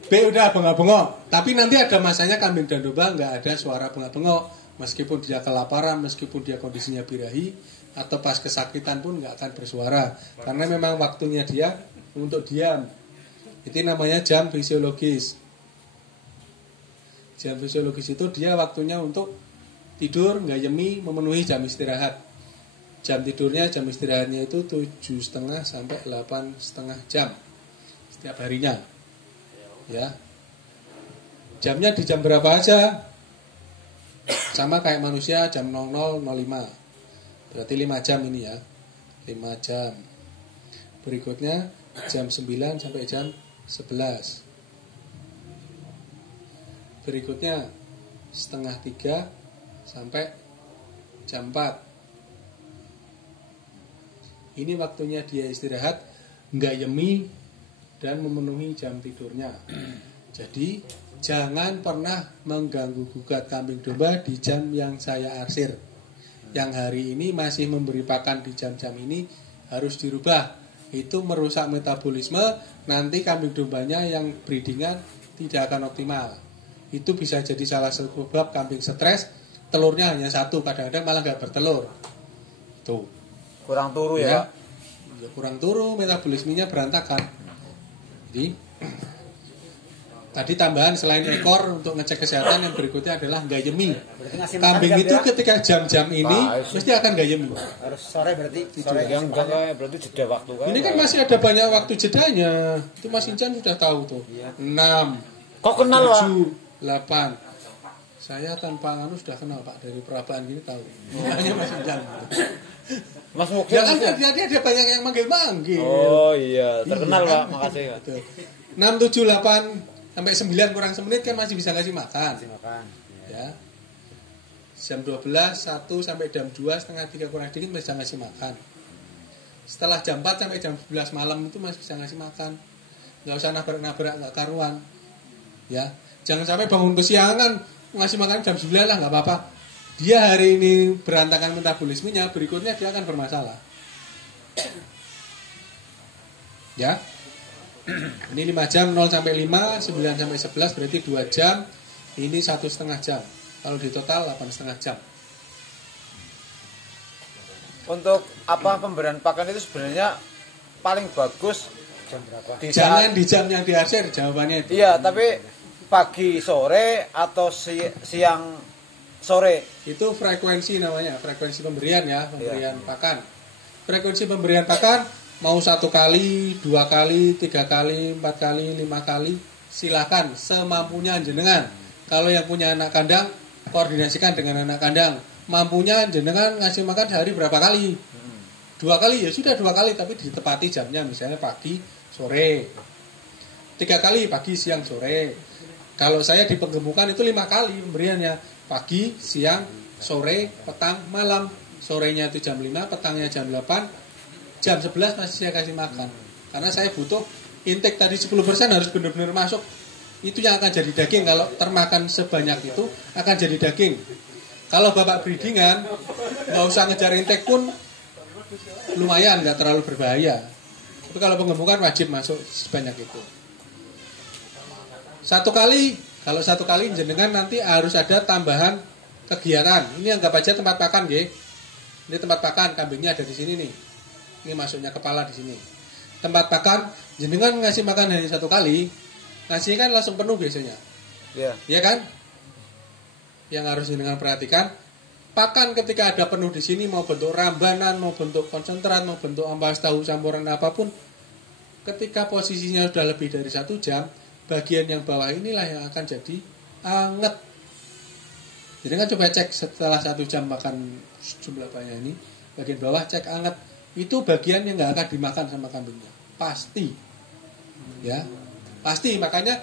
B udah bengok-bengok. Tapi nanti ada masanya kambing dan domba nggak ada suara bengok-bengok. Meskipun dia kelaparan, meskipun dia kondisinya birahi, atau pas kesakitan pun nggak akan bersuara. Karena memang waktunya dia untuk diam. Itu namanya jam fisiologis. Jam fisiologis itu dia waktunya untuk tidur, nggak yemi, memenuhi jam istirahat. Jam tidurnya, jam istirahatnya itu 7,5 sampai 8,5 jam setiap harinya. Ya, jamnya di jam berapa aja, sama kayak manusia jam 00.05, berarti 5 jam ini ya, 5 jam. Berikutnya jam 9 sampai jam 11. Berikutnya 2:30 sampai jam 4. Ini waktunya dia istirahat, nggak yemi, dan memenuhi jam tidurnya. Jadi jangan pernah mengganggu gugat kambing domba di jam yang saya arsir. Yang hari ini masih memberi pakan di jam-jam ini harus dirubah. itu merusak metabolisme, nanti kambing dombanya yang breedingan tidak akan optimal. Itu bisa jadi salah satu sebab kambing stres, telurnya hanya satu, kadang-kadang malah nggak bertelur. Tuh. Kurang turu ya, Pak. Ya, kurang turu, metabolismenya berantakan. Jadi tadi tambahan selain ekor untuk ngecek kesehatan yang berikutnya adalah gayemi. Berarti ngasih makan Kambing jam itu berapa? ketika jam-jam ini Nah, mesti akan gayemi. Harus sore berarti. Sore Yang enggak kayak berarti jeda waktu kan. Ini kan masih ada banyak waktu jedanya. Itu Mas Incan sudah tahu tuh. 6, Kok kenal, Pak? 7, 8. Saya tanpa anu sudah kenal Pak, dari perabaan gini tahu. Namanya Mas Incan. Mas Mukti. Ya kan dia banyak yang manggil-manggil. Oh iya, terkenal Iya, Pak, kan? makasih Pak. Betul. 6, 7, 8 sampai 9 kurang semenit kan masih bisa ngasih makan. Makan. Ya. Jam 12, 1 sampai jam 2, setengah 3 kurang dikit masih bisa ngasih makan. Setelah jam 4 sampai jam 11 malam itu masih bisa ngasih makan. Nggak usah nabrak-nabrak, nggak karuan. Ya. Jangan sampai bangun kesiangan ngasih makan jam 9 lah, nggak apa-apa. Dia hari ini berantakan metabolismenya, berikutnya dia akan bermasalah. Ya. Ini 5 jam 0 sampai 5, 9 sampai 11 berarti 2 jam. Ini 1,5 jam. Kalau di total 8,5 jam. Untuk apa pemberian pakan itu sebenarnya paling bagus Jam berapa? di Jangan saat, di jam yang diarsir jawabannya itu. iya, tapi pagi sore atau siang sore. Itu frekuensi namanya, frekuensi pemberian ya, pemberian pakan. Frekuensi pemberian pakan mau 1 kali, 2 kali, 3 kali, 4 kali, 5 kali, silakan semampunya jenengan. Kalau yang punya anak kandang, koordinasikan dengan anak kandang. Mampunya jenengan ngasih makan sehari berapa kali? 2 kali ya sudah 2 kali, tapi ditepati jamnya, misalnya pagi, sore. 3 kali pagi, siang, sore. Kalau saya di penggemukan itu 5 kali pemberiannya, pagi, siang, sore, petang, malam. Sorenya itu jam 5, petangnya jam 8, jam 11 masih saya kasih makan. Karena saya butuh intake tadi 10% harus benar-benar masuk. Itu yang akan jadi daging. Kalau termakan sebanyak itu akan jadi daging. Kalau bapak breedingan nggak usah ngejar intake pun lumayan, nggak terlalu berbahaya. Tapi kalau penggemukan wajib masuk sebanyak itu. 1 kali, kalau 1 kali jenengan nanti harus ada tambahan kegiatan. Ini anggap aja tempat pakan, nggih. Ini tempat pakan, kambingnya ada di sini nih. Ini masuknya kepala di sini. Tempat pakan, jenengan ngasih makan hanya 1 kali, ngasih kan langsung penuh biasanya. Iya. Iya kan? Yang harus jenengan perhatikan, pakan ketika ada penuh di sini, mau bentuk rambanan, mau bentuk konsentrat, mau bentuk ampas tahu campuran apapun, ketika posisinya sudah lebih dari 1 jam, bagian yang bawah inilah yang akan jadi anget. Jadi kan coba cek setelah 1 jam makan jumlah banyak ini, bagian bawah cek anget. Itu bagian yang nggak akan dimakan sama kambingnya, pasti. Ya, pasti. Makanya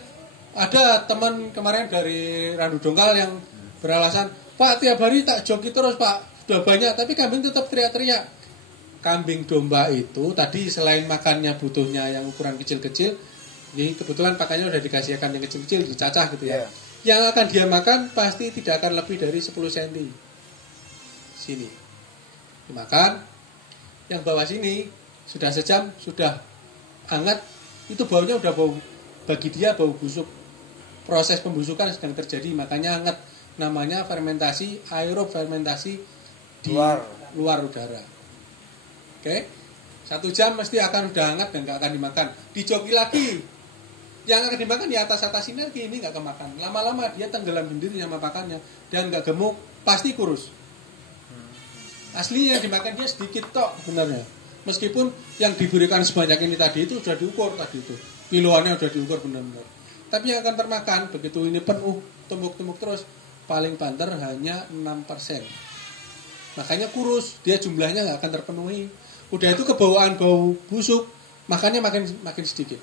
ada teman kemarin dari Randu Dongkal yang beralasan, Pak tiap hari tak joki terus Pak, sudah banyak, tapi kambing tetap teriak-teriak. Kambing domba itu tadi selain makannya butuhnya yang ukuran kecil-kecil, ini kebetulan pakannya udah dikasihkan yang kecil-kecil, dicacah gitu ya. Yang akan dia makan pasti tidak akan lebih dari 10 cm. Sini dimakan, yang bawah sini sudah sejam, sudah hangat, itu baunya udah bau, bagi dia bau busuk. Proses pembusukan sedang terjadi, makanya hangat. Namanya fermentasi, aerob fermentasi di luar udara. Oke, 1 jam mesti akan udah hangat dan gak akan dimakan. Dijoki lagi, yang akan dimakan di atas-atas ini lagi, ini gak kemakan. Lama-lama dia tenggelam sendiri sama pakannya dan gak gemuk, pasti kurus. Aslinya yang dimakan dia sedikit tok sebenarnya. Meskipun yang diberikan sebanyak ini tadi itu sudah diukur tadi itu, kiloannya sudah diukur benar-benar. Tapi yang akan termakan begitu ini penuh, tumbuk-tumbuk terus, paling banter hanya 6%. Makanya kurus, dia jumlahnya nggak akan terpenuhi. Udah itu kebawaan bau busuk, makannya makin sedikit.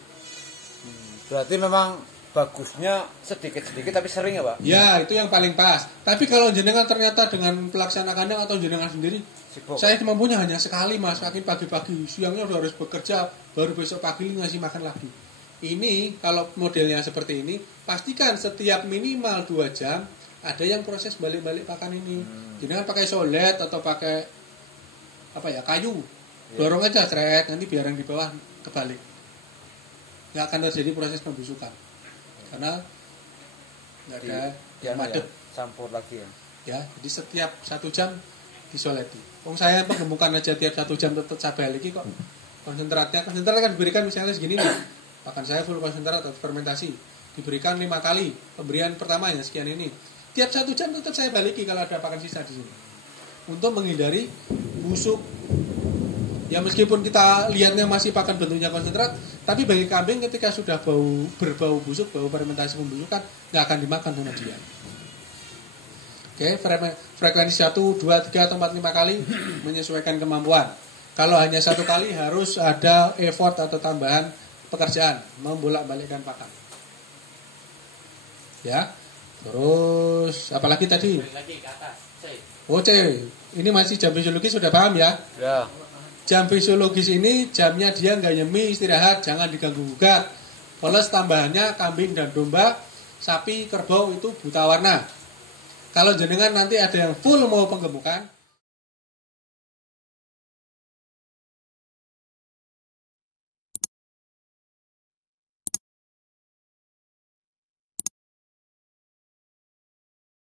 Berarti memang bagusnya sedikit-sedikit tapi sering ya Pak? Ya, itu yang paling pas. Tapi kalau jenengan ternyata dengan pelaksana kandang atau jenengan sendiri, Sibuk. saya mampunya hanya sekali Mas, makin pagi-pagi, siangnya udah harus bekerja, baru besok pagi ngasih makan lagi. Ini kalau modelnya seperti ini, pastikan setiap minimal 2 jam ada yang proses balik-balik pakan ini. Jenengan pakai solet atau pakai apa ya, kayu. Dorong aja krek, nanti biar yang di bawah kebalik. Nggak akan terjadi proses pembusukan. Karena nggak ada yang madep. Campur lagi ya. Ya, jadi setiap 1 jam disoleti. Saya penggemukan aja tiap 1 jam tetap saya balik kok. Konsentrat kan diberikan misalnya segini nih. Pakan saya full konsentrat atau fermentasi. Diberikan 5 kali. Pemberian pertamanya sekian ini. Tiap 1 jam tetap saya baliki kalau ada pakan sisa di sini. Untuk menghindari busuk. Ya meskipun kita lihatnya masih pakan bentuknya konsentrat, tapi bagi kambing ketika sudah berbau busuk, bau fermentasi pembusukan, nggak akan dimakan sama dia. Oke, frekuensi 1, 2, 3, atau 4, 5 kali menyesuaikan kemampuan. Kalau hanya 1 kali harus ada effort atau tambahan pekerjaan membolak-balikkan pakan. Ya. Terus apalagi tadi? Lagi ke atas. Oh, C. Ini masih jam fisiologis sudah paham ya? Ya. Jam fisiologis ini jamnya dia nggak nyemi, istirahat, jangan diganggu gugat. Plus tambahannya kambing dan domba, sapi, kerbau itu buta warna. Kalau jenengan nanti ada yang full mau penggemukan,